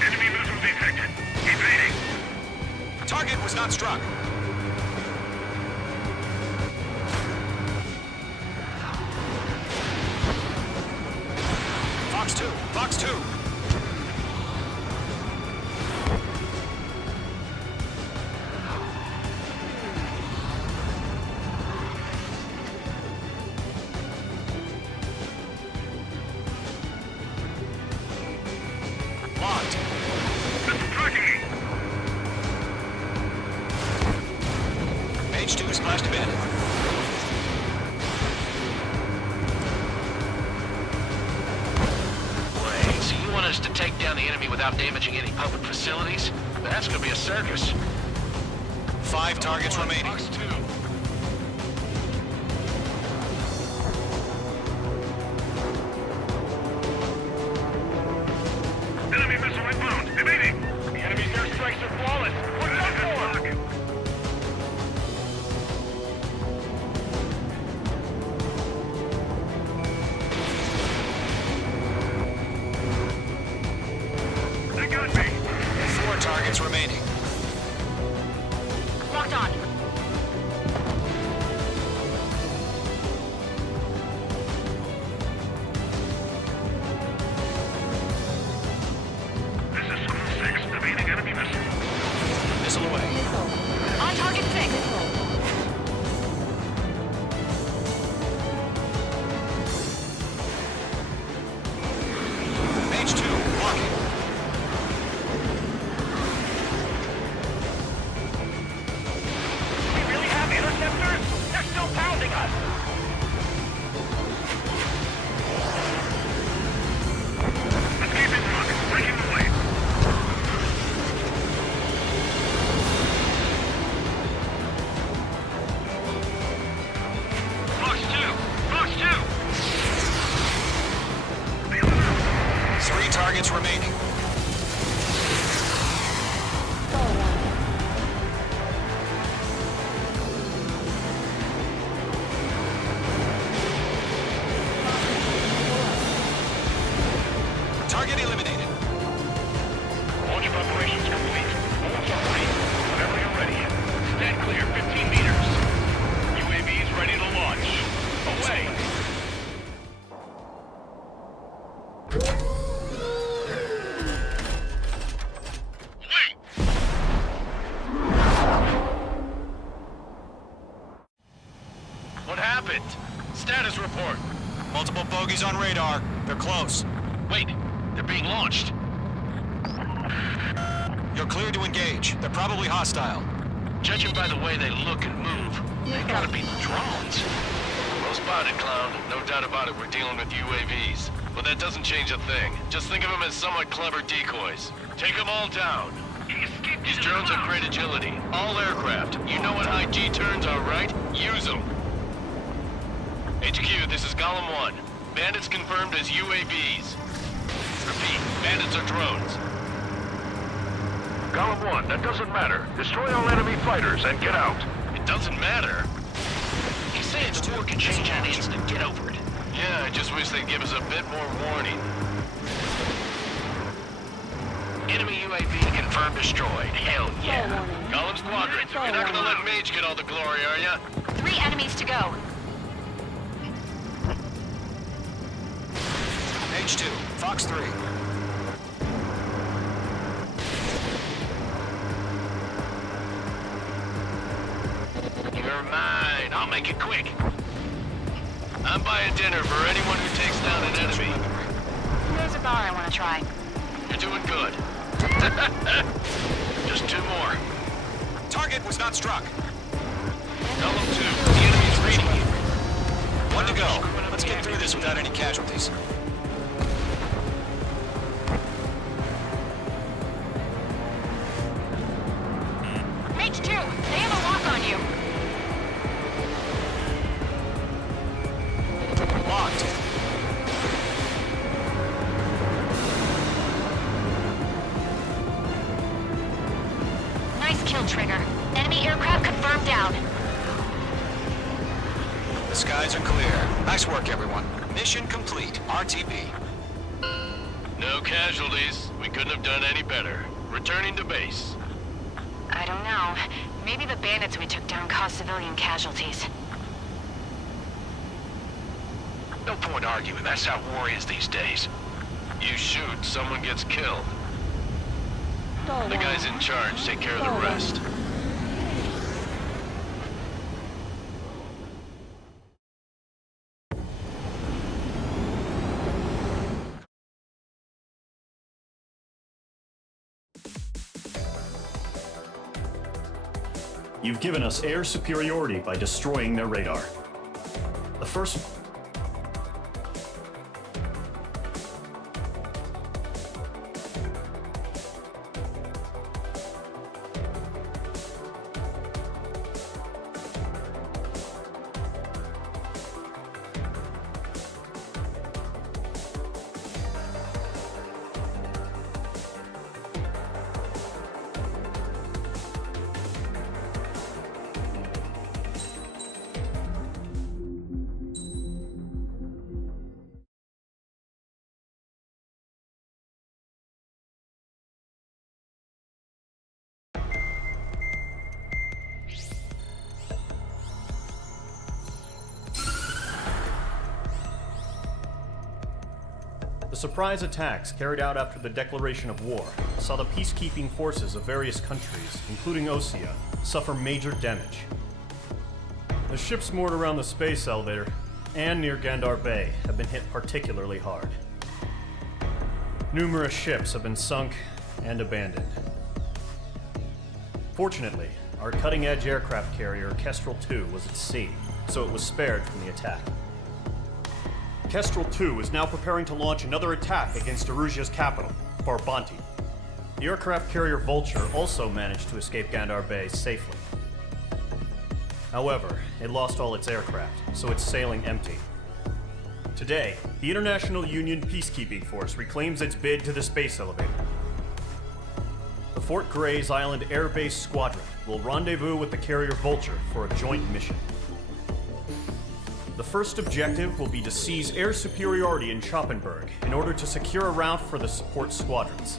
Enemy missile detected. Evading. Target was not struck. Fox 2. Locked. Missile tracking me. Page 2 splashed abandoned. Wait, so you want us to take down the enemy without damaging any public facilities? That's gonna be a circus. 5 targets remaining. Fox 2. Enemy missile inbound. Evading. The enemy's airstrikes are flawless. What's that for? They got me. 4 targets remaining. Locked on. targets remaining. Target eliminated. Launch preparations complete. Bullets are free. Whenever you're ready. Stand clear, 15 meters. UAVs ready to launch. Away! What happened? Status report. Multiple bogeys on radar. They're close. Wait, they're being launched. You're clear to engage. They're probably hostile. Judging by the way they look and move, they gotta be drones. Well spotted, clown. No doubt about it, we're dealing with UAVs. But that doesn't change a thing. Just think of them as somewhat clever decoys. Take them all down. These drones have great agility. All aircraft. You know what high G turns are, right? Use them. HQ, this is Golem 1. Bandits confirmed as UAVs. Repeat, bandits are drones. Golem 1, that doesn't matter. Destroy all enemy fighters and get out. It doesn't matter. He's saying the war can change on the instant. Get over it. Yeah, I just wish they'd give us a bit more warning. Enemy UAV confirmed destroyed. Hell yeah. Golem Squadron, you're not gonna let Mage get all the glory, are ya? 3 enemies to go. H2, Fox 3. You're mine. I'll make it quick. I'm buying dinner for anyone who takes down an enemy. There's a bar I want to try. You're doing good. Just 2 more. Target was not struck. Golem 2, the enemy's reading you. 1 to go. Let's get through this without any casualties. Mage 2, they have a lock on you. Locked. Nice kill, Trigger. Enemy aircraft confirmed down. The skies are clear. Nice work, everyone. Mission complete. RTB. No casualties. We couldn't have done any better. Returning to base. I don't know. Maybe the bandits we took down caused civilian casualties. No point arguing. That's how war is these days. You shoot, someone gets killed. The guys in charge take care of the rest. You've given us air superiority by destroying their radar. The first... The surprise attacks carried out after the declaration of war saw the peacekeeping forces of various countries, including Osea, suffer major damage. The ships moored around the space elevator and near Gandar Bay have been hit particularly hard. Numerous ships have been sunk and abandoned. Fortunately, our cutting-edge aircraft carrier Kestrel 2 was at sea, so it was spared from the attack. Kestrel 2 is now preparing to launch another attack against Erusia's capital, Barbanti. The aircraft carrier Vulture also managed to escape Gandar Bay safely. However, it lost all its aircraft, so it's sailing empty. Today, the International Union Peacekeeping Force reclaims its bid to the space elevator. The Fort Gray's Island Air Base Squadron will rendezvous with the carrier Vulture for a joint mission. The first objective will be to seize air superiority in Schoppenberg in order to secure a route for the support squadrons.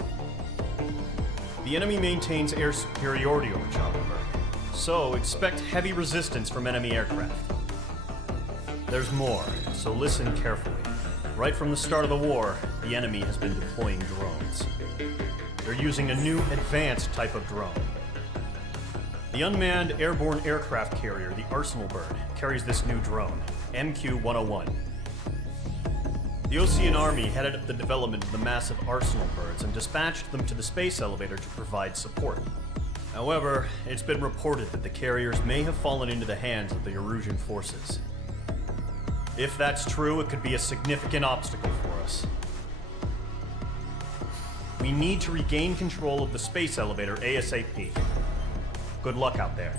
The enemy maintains air superiority over Schoppenberg, so expect heavy resistance from enemy aircraft. There's more, so listen carefully. Right from the start of the war, the enemy has been deploying drones. They're using a new advanced type of drone. The unmanned airborne aircraft carrier, the Arsenal Bird, carries this new drone, MQ-101. The Osean Army headed up the development of the massive Arsenal Birds and dispatched them to the space elevator to provide support. However, it's been reported that the carriers may have fallen into the hands of the Erusian forces. If that's true, it could be a significant obstacle for us. We need to regain control of the space elevator ASAP. Good luck out there.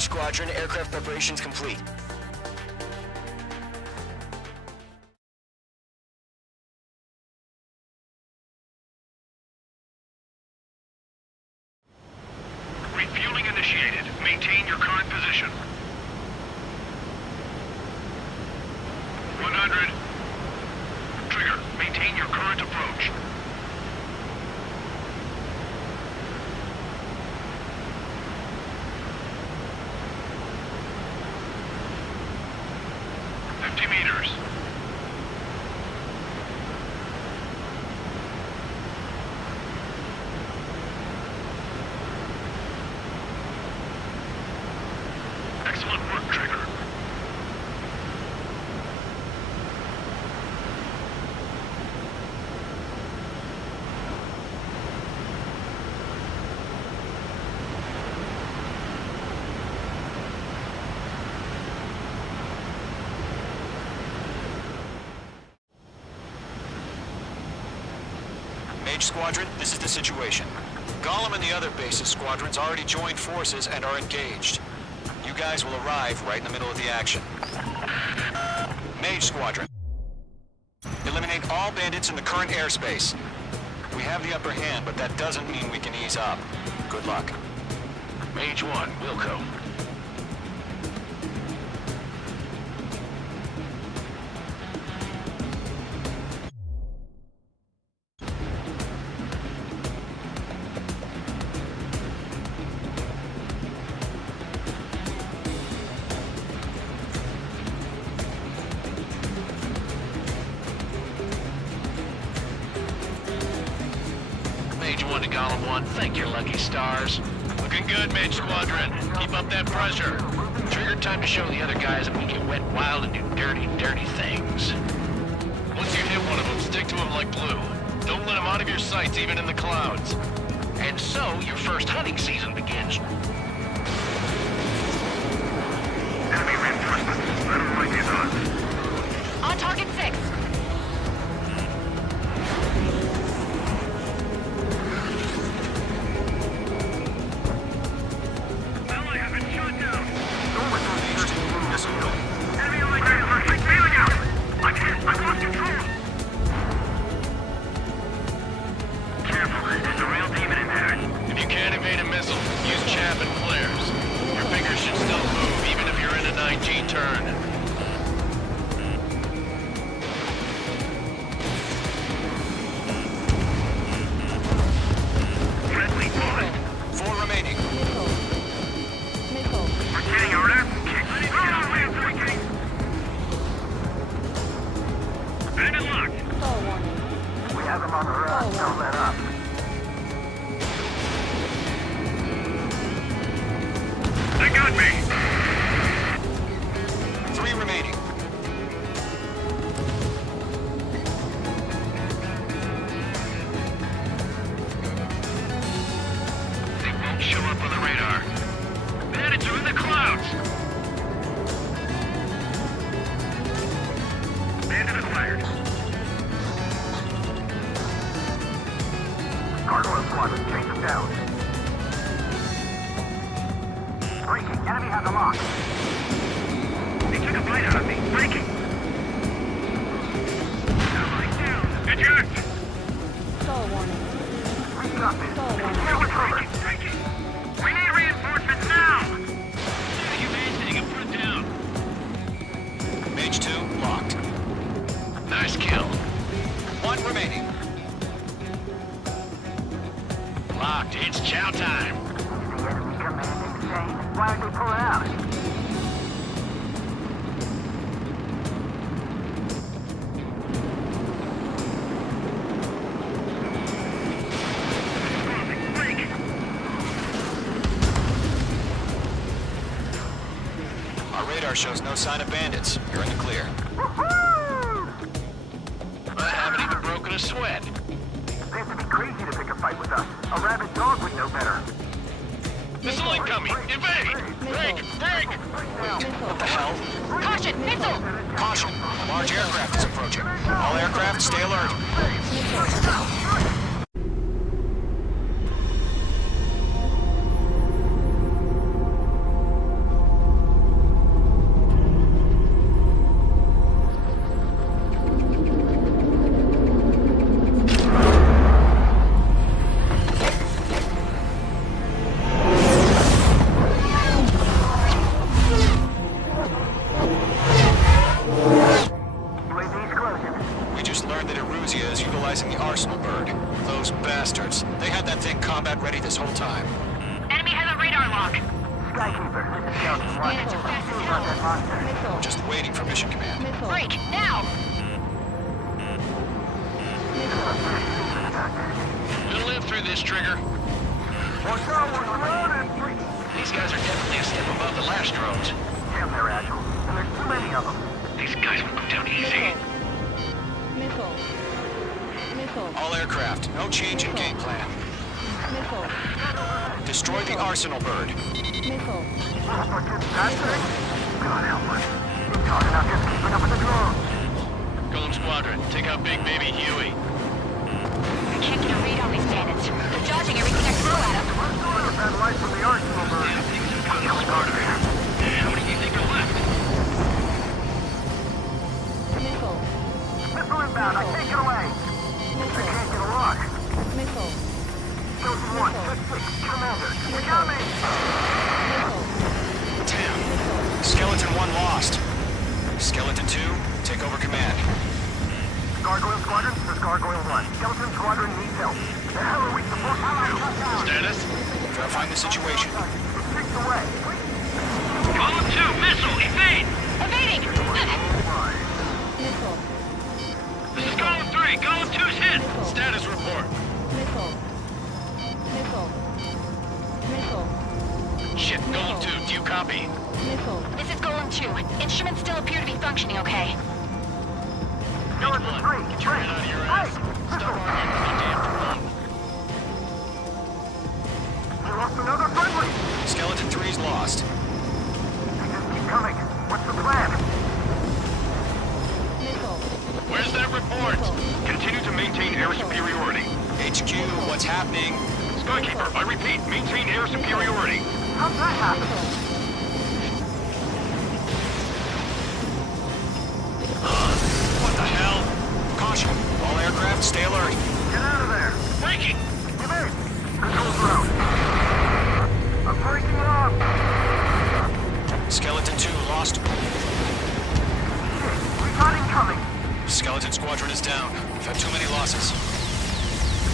Squadron, aircraft preparations complete. Refueling initiated. Maintain your current position. current approach. Meters. Excellent work, Trigger. Mage Squadron, this is the situation. Gollum and the other base's squadrons already joined forces and are engaged. You guys will arrive right in the middle of the action. Mage Squadron. Eliminate all bandits in the current airspace. We have the upper hand, but that doesn't mean we can ease up. Good luck. Mage 1, Wilco. Mage 1 to Gollum 1, thank your lucky stars. Looking good, Mage Squadron. Keep up that pressure. Trigger, time to show the other guys that we can wet wild and do dirty, dirty things. Once you hit one of them, stick to him like glue. Don't let him out of your sights, even in the clouds. And so, your first hunting season begins. Enemy reinforcements. Let him like his odds. On target 6. Ally have been shot down. Missile go. Enemy on my ground. I'm failing out. I can't. I've lost control. Careful. There's a real demon in there. If you can't evade a missile, use chaff and flares. Your fingers should still move, even if you're in a 9G turn. Friendly bullet. 4 remaining. We're getting our ass kicked. Bandit locked. We have them on the run. Don't let up. They got me. 3 remaining. They won't show up on the radar. Bandits are in the clouds. Bandit acquired. Gargoyle squadron, chase them down. Breaking. Enemy has a lock. They took a bite out of me. Breaking. Ally down. Eject. We got this. Breaking. We need reinforcements now. You man, you put it down. Mage 2, locked. Nice kill. 1 remaining. Locked, it's chow time. The enemy command insane. Why did they pull out? Our radar shows no sign of bandits. You're in the clear. I haven't even broken a sweat. They have to be crazy to pick a fight with us. A rabid dog would know better. Missile incoming! Evade! Break! Break! What the hell? Caution! Missile! Caution! Large aircraft is approaching. All aircraft, stay alert. We just learned that Iru's Eruzia is utilizing the Arsenal bird. Those bastards. They had that thing combat ready this whole time. Enemy has a radar lock. Skykeeper, this is Scout 1. About that monster. Just waiting for mission command. Break, now! We'll live through this, Trigger. Watch out, we're surrounded! These guys are definitely a step above the last drones. Damn, they're agile. And there's too many of them. These guys will go down easy. Missile. Missile. All aircraft, no change in game plan. Missile. Destroy the Arsenal bird. Missile. God help us. We're talking about just keeping up with the drones. Golem Squadron, take out Big Baby Huey. I can't get a read on these bandits. They're dodging everything I throw at them. Look at that light from the Arsenal bird. How many do you think are left? Missile. Missile inbound, I can't get away. I can't get a lock. Missile. Skeleton 1, check 6, Commander. We got me! Damn. Skeleton 1 lost. Skeleton 2, take over command. Gargoyle Squadron, this is Gargoyle 1. Skeleton Squadron needs help. The hell are we supposed to do? Status? Verifying the situation. It's 6 away. Column 2, missile, evade! Evading! Missile. This is Column 3, Column 2's hit! Status report. Missile. Missile. Missile. Shit, Golem 2, do you copy? Missile. This is Golem 2. Instruments still appear to be functioning okay. Skeleton 3, Get your head out of your ass. Stop arguing with me, damn drone. We lost another friendly! Skeleton 3's lost. They just keep coming. What's the plan? Missile. Where's that report? Continue to maintain air superiority. HQ, what's happening? Skykeeper, I repeat, maintain air superiority. How'd that happen? What the hell? Caution, all aircraft stay alert. Get out of there! Breaking! Give in! Control ground. I'm breaking it up! Skeleton 2 lost. Shit, we got incoming! Skeleton Squadron is down. We've had too many losses.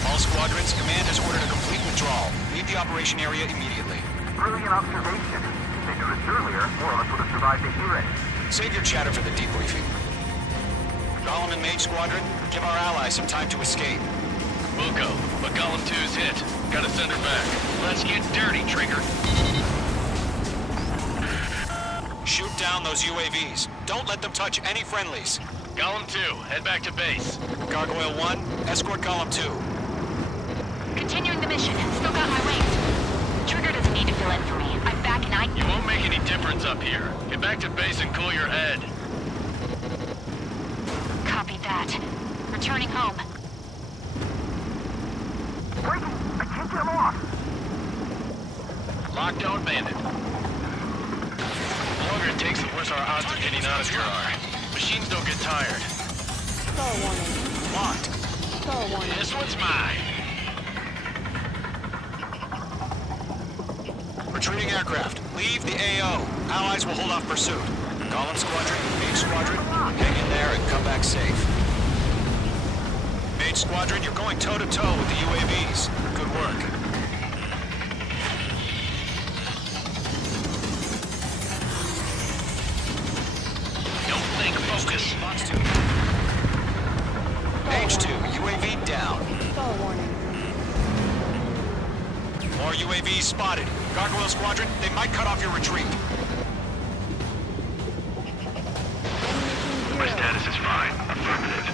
All squadrons, command has ordered a complete withdrawal. Leave the operation area immediately. Brilliant observation. If they knew this earlier, more of us would have survived to hear it. Save your chatter for the debriefing. Golem and Mage Squadron, give our allies some time to escape. We'll go, but Golem 2's hit. Gotta send her back. Let's get dirty, Trigger. Shoot down those UAVs. Don't let them touch any friendlies. Golem 2, head back to base. Gargoyle 1, escort Golem 2. Continuing the mission. Still got my wings. Trigger doesn't need to fill in for me. I'm back and I... You won't make any difference up here. Get back to base and cool your head. Copy that. Returning home. Breaking! I can't get them off! Lockdown bandit. The longer it takes, the worse our odds of getting out of here are. Machines don't get tired. Star warning. Locked. Star warning. This one's mine. Retreating aircraft. Leave the AO. Allies will hold off pursuit. Golem Squadron, Mage Squadron, hang in there and come back safe. Mage Squadron, you're going toe-to-toe with the UAVs. Good work. Don't think, focus. Box 2. Mage 2, UAV down. Star warning. More UAVs spotted. Gargoyle Squadron, they might cut off your retreat. My status is fine. Affirmative.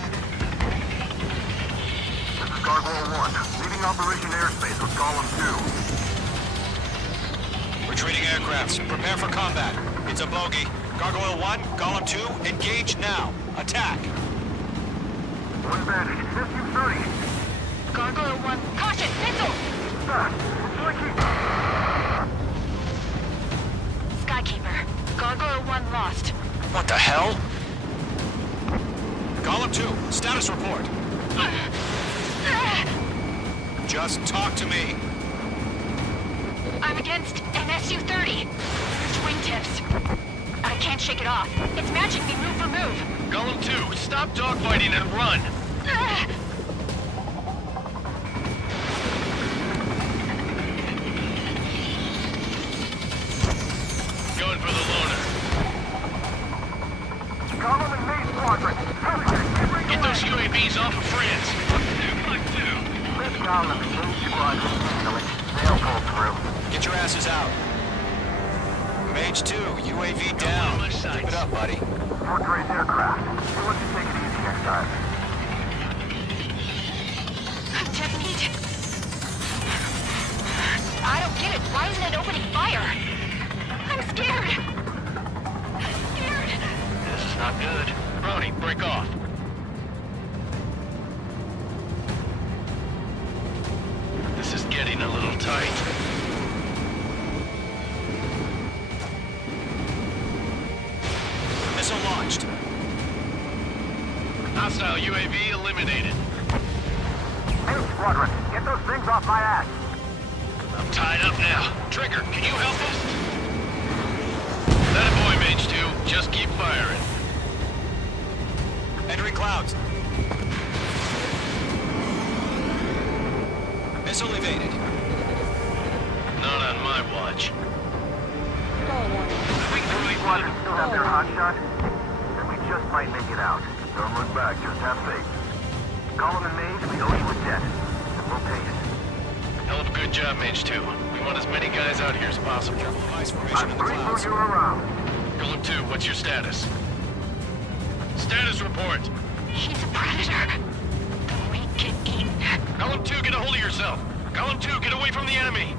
This is Gargoyle 1, leaving Operation Airspace with Golem 2. Retreating aircrafts, prepare for combat. It's a bogey. Gargoyle 1, Golem 2, engage now. Attack. One advantage, SU-30. Gargoyle 1. Caution! Missile! Skykeeper. Gargoyle 1 lost. What the hell? Golem 2, status report. Just talk to me. I'm against an SU-30. Wingtips. I can't shake it off. It's matching me move for move. Golem 2, stop dogfighting and run. Going for the loner. Column and main squadron. Get those UAVs off of France. This column and main squadron handle it. They'll pull through. Get your asses out. Mage 2, UAV down. Keep it up, buddy. Fort Gray's aircraft. We'll let you take it easy next time. Technique. I don't get it. Why isn't it opening fire? I'm scared. Scared. This is not good. Brody, break off. This is getting a little tight. Missile launched. Hostile UAV eliminated. Main squadron, get those things off my ass. I'm tied up now. Trigger, can you help us? That a boy, Mage 2. Just keep firing. Entering clouds. Missile evaded. Not on my watch. Stall warning. Main squadron still have their hot shot? Then we just might make it out. Don't look back, just have faith. Column and Mage, we owe you a debt. And we'll pay it. Hell of a good job, Mage 2. We want as many guys out here as possible. Ice formation in the Briefing clouds. you around. Column 2, what's your status? Status report. He's a predator. The weak get eaten. Column 2, get a hold of yourself. Column 2, get away from the enemy.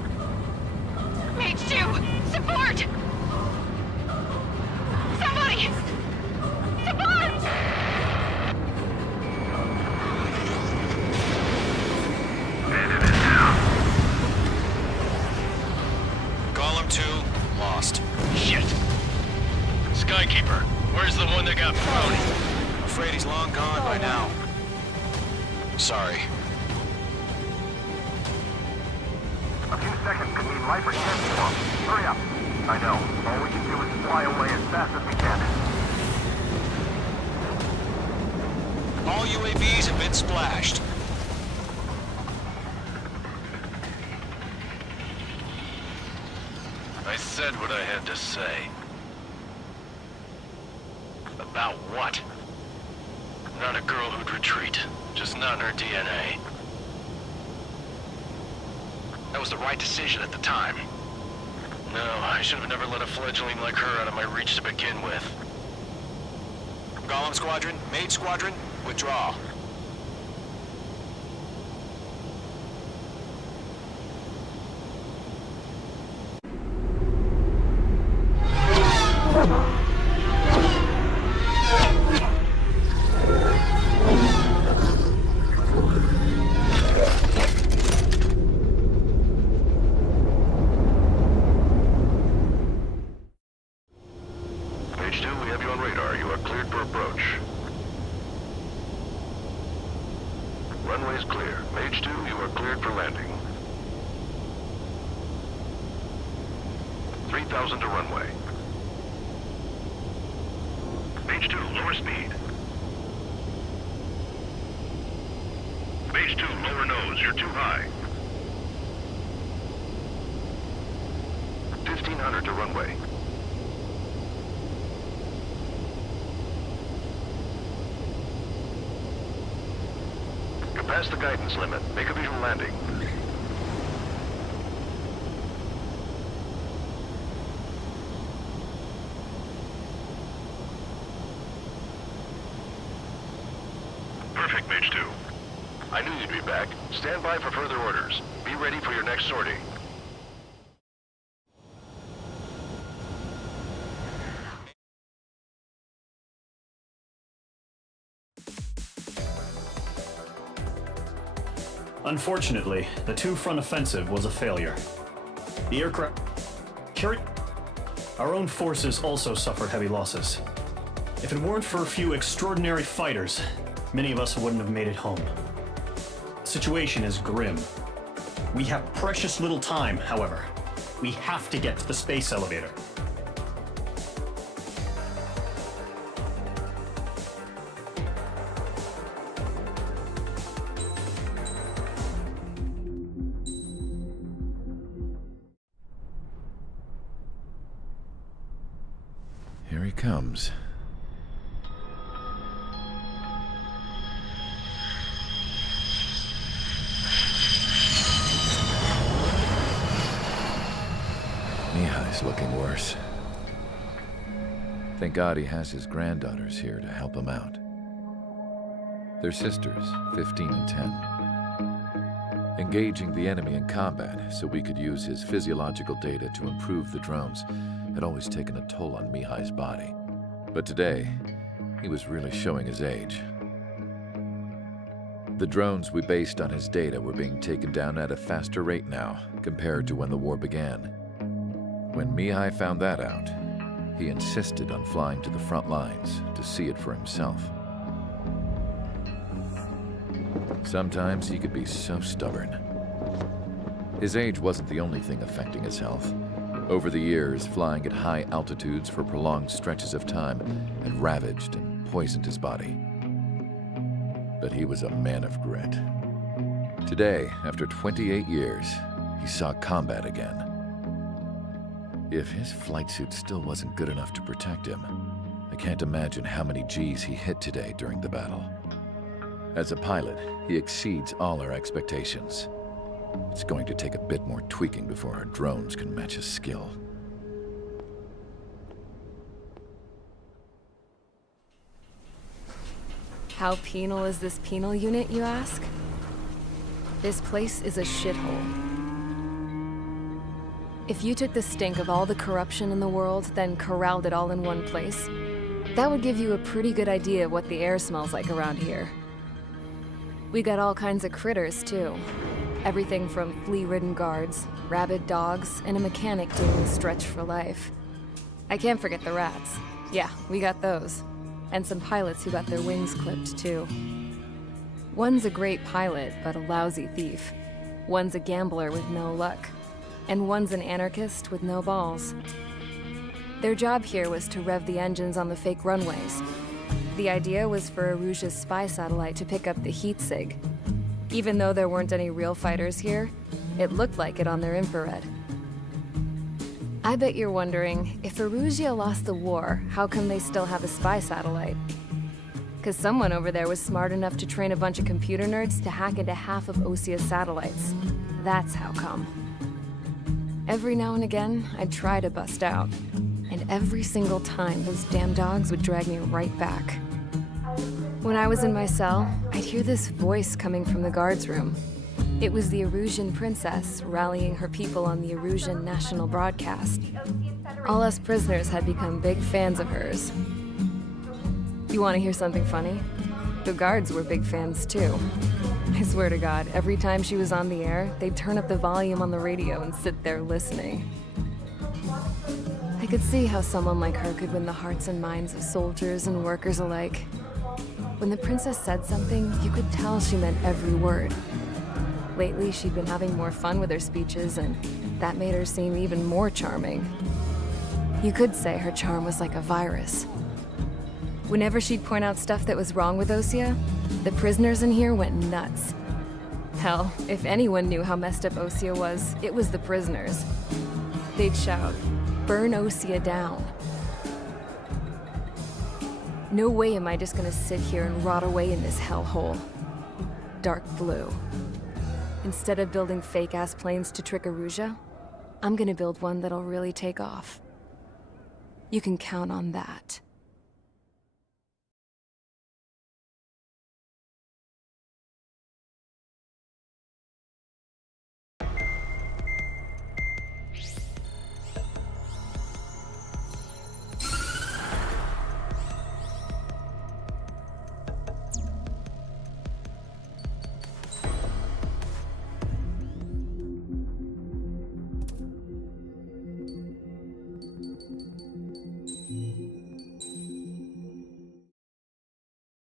Mage 2, support! Somebody! Support! Column 2, lost. Shit. Skykeeper, where's the one that got Brody? Afraid he's long gone by now. Sorry. A few seconds could mean life or death for him. Hurry up. I know. All we can do is fly away as fast as we can. All UAVs have been splashed. I said what I had to say. About what? Not a girl who'd retreat. Just not in her DNA. That was the right decision at the time. No, I should have never let a fledgling like her out of my reach to begin with. Golem Squadron, Mage Squadron, withdraw. Mage 2, we have you on radar. You are cleared for approach. Runway is clear. Mage 2, you are cleared for landing. 3,000 to runway. Mage 2, lower speed. Mage 2, lower nose. You're too high. 1,500 to runway. Pass the guidance limit. Make a visual landing. Perfect, Mage 2. I knew you'd be back. Stand by for further orders. Be ready for your next sortie. Unfortunately, the two-front offensive was a failure. The aircraft carried... Our own forces also suffered heavy losses. If it weren't for a few extraordinary fighters, many of us wouldn't have made it home. The situation is grim. We have precious little time, however. We have to get to the space elevator. he comes. Mihai's looking worse. Thank God he has his granddaughters here to help him out. They're sisters, 15 and 10. Engaging the enemy in combat so we could use his physiological data to improve the drones had always taken a toll on Mihai's body. But today, he was really showing his age. The drones we based on his data were being taken down at a faster rate now compared to when the war began. When Mihai found that out, he insisted on flying to the front lines to see it for himself. Sometimes he could be so stubborn. His age wasn't the only thing affecting his health. Over the years, flying at high altitudes for prolonged stretches of time had ravaged and poisoned his body. But he was a man of grit. Today, after 28 years, he saw combat again. If his flight suit still wasn't good enough to protect him, I can't imagine how many G's he hit today during the battle. As a pilot, he exceeds all our expectations. It's going to take a bit more tweaking before our drones can match his skill. How penal is this penal unit, you ask? This place is a shithole. If you took the stink of all the corruption in the world, then corralled it all in one place, that would give you a pretty good idea of what the air smells like around here. We got all kinds of critters, too. Everything from flea-ridden guards, rabid dogs, and a mechanic doing the stretch for life. I can't forget the rats. Yeah, we got those. And some pilots who got their wings clipped, too. One's a great pilot, but a lousy thief. One's a gambler with no luck. And one's an anarchist with no balls. Their job here was to rev the engines on the fake runways. The idea was for Erusia's spy satellite to pick up the heat sig. Even though there weren't any real fighters here, it looked like it on their infrared. I bet you're wondering, if Erusia lost the war, how come they still have a spy satellite? Because someone over there was smart enough to train a bunch of computer nerds to hack into half of Osia's satellites. That's how come. Every now and again, I'd try to bust out. And every single time, those damn dogs would drag me right back. When I was in my cell, I'd hear this voice coming from the guards room. It was the Erusian princess rallying her people on the Erusian national broadcast. All us prisoners had become big fans of hers. You want to hear something funny? The guards were big fans too. I swear to God, every time she was on the air, they'd turn up the volume on the radio and sit there listening. I could see how someone like her could win the hearts and minds of soldiers and workers alike. When the princess said something, you could tell she meant every word. Lately, she'd been having more fun with her speeches, and that made her seem even more charming. You could say her charm was like a virus. Whenever she'd point out stuff that was wrong with Osia, the prisoners in here went nuts. Hell, if anyone knew how messed up Osia was, it was the prisoners. They'd shout, "Burn Osia down." No way am I just gonna sit here and rot away in this hellhole. Dark blue. Instead of building fake-ass planes to trick Erusia, I'm gonna build one that'll really take off. You can count on that.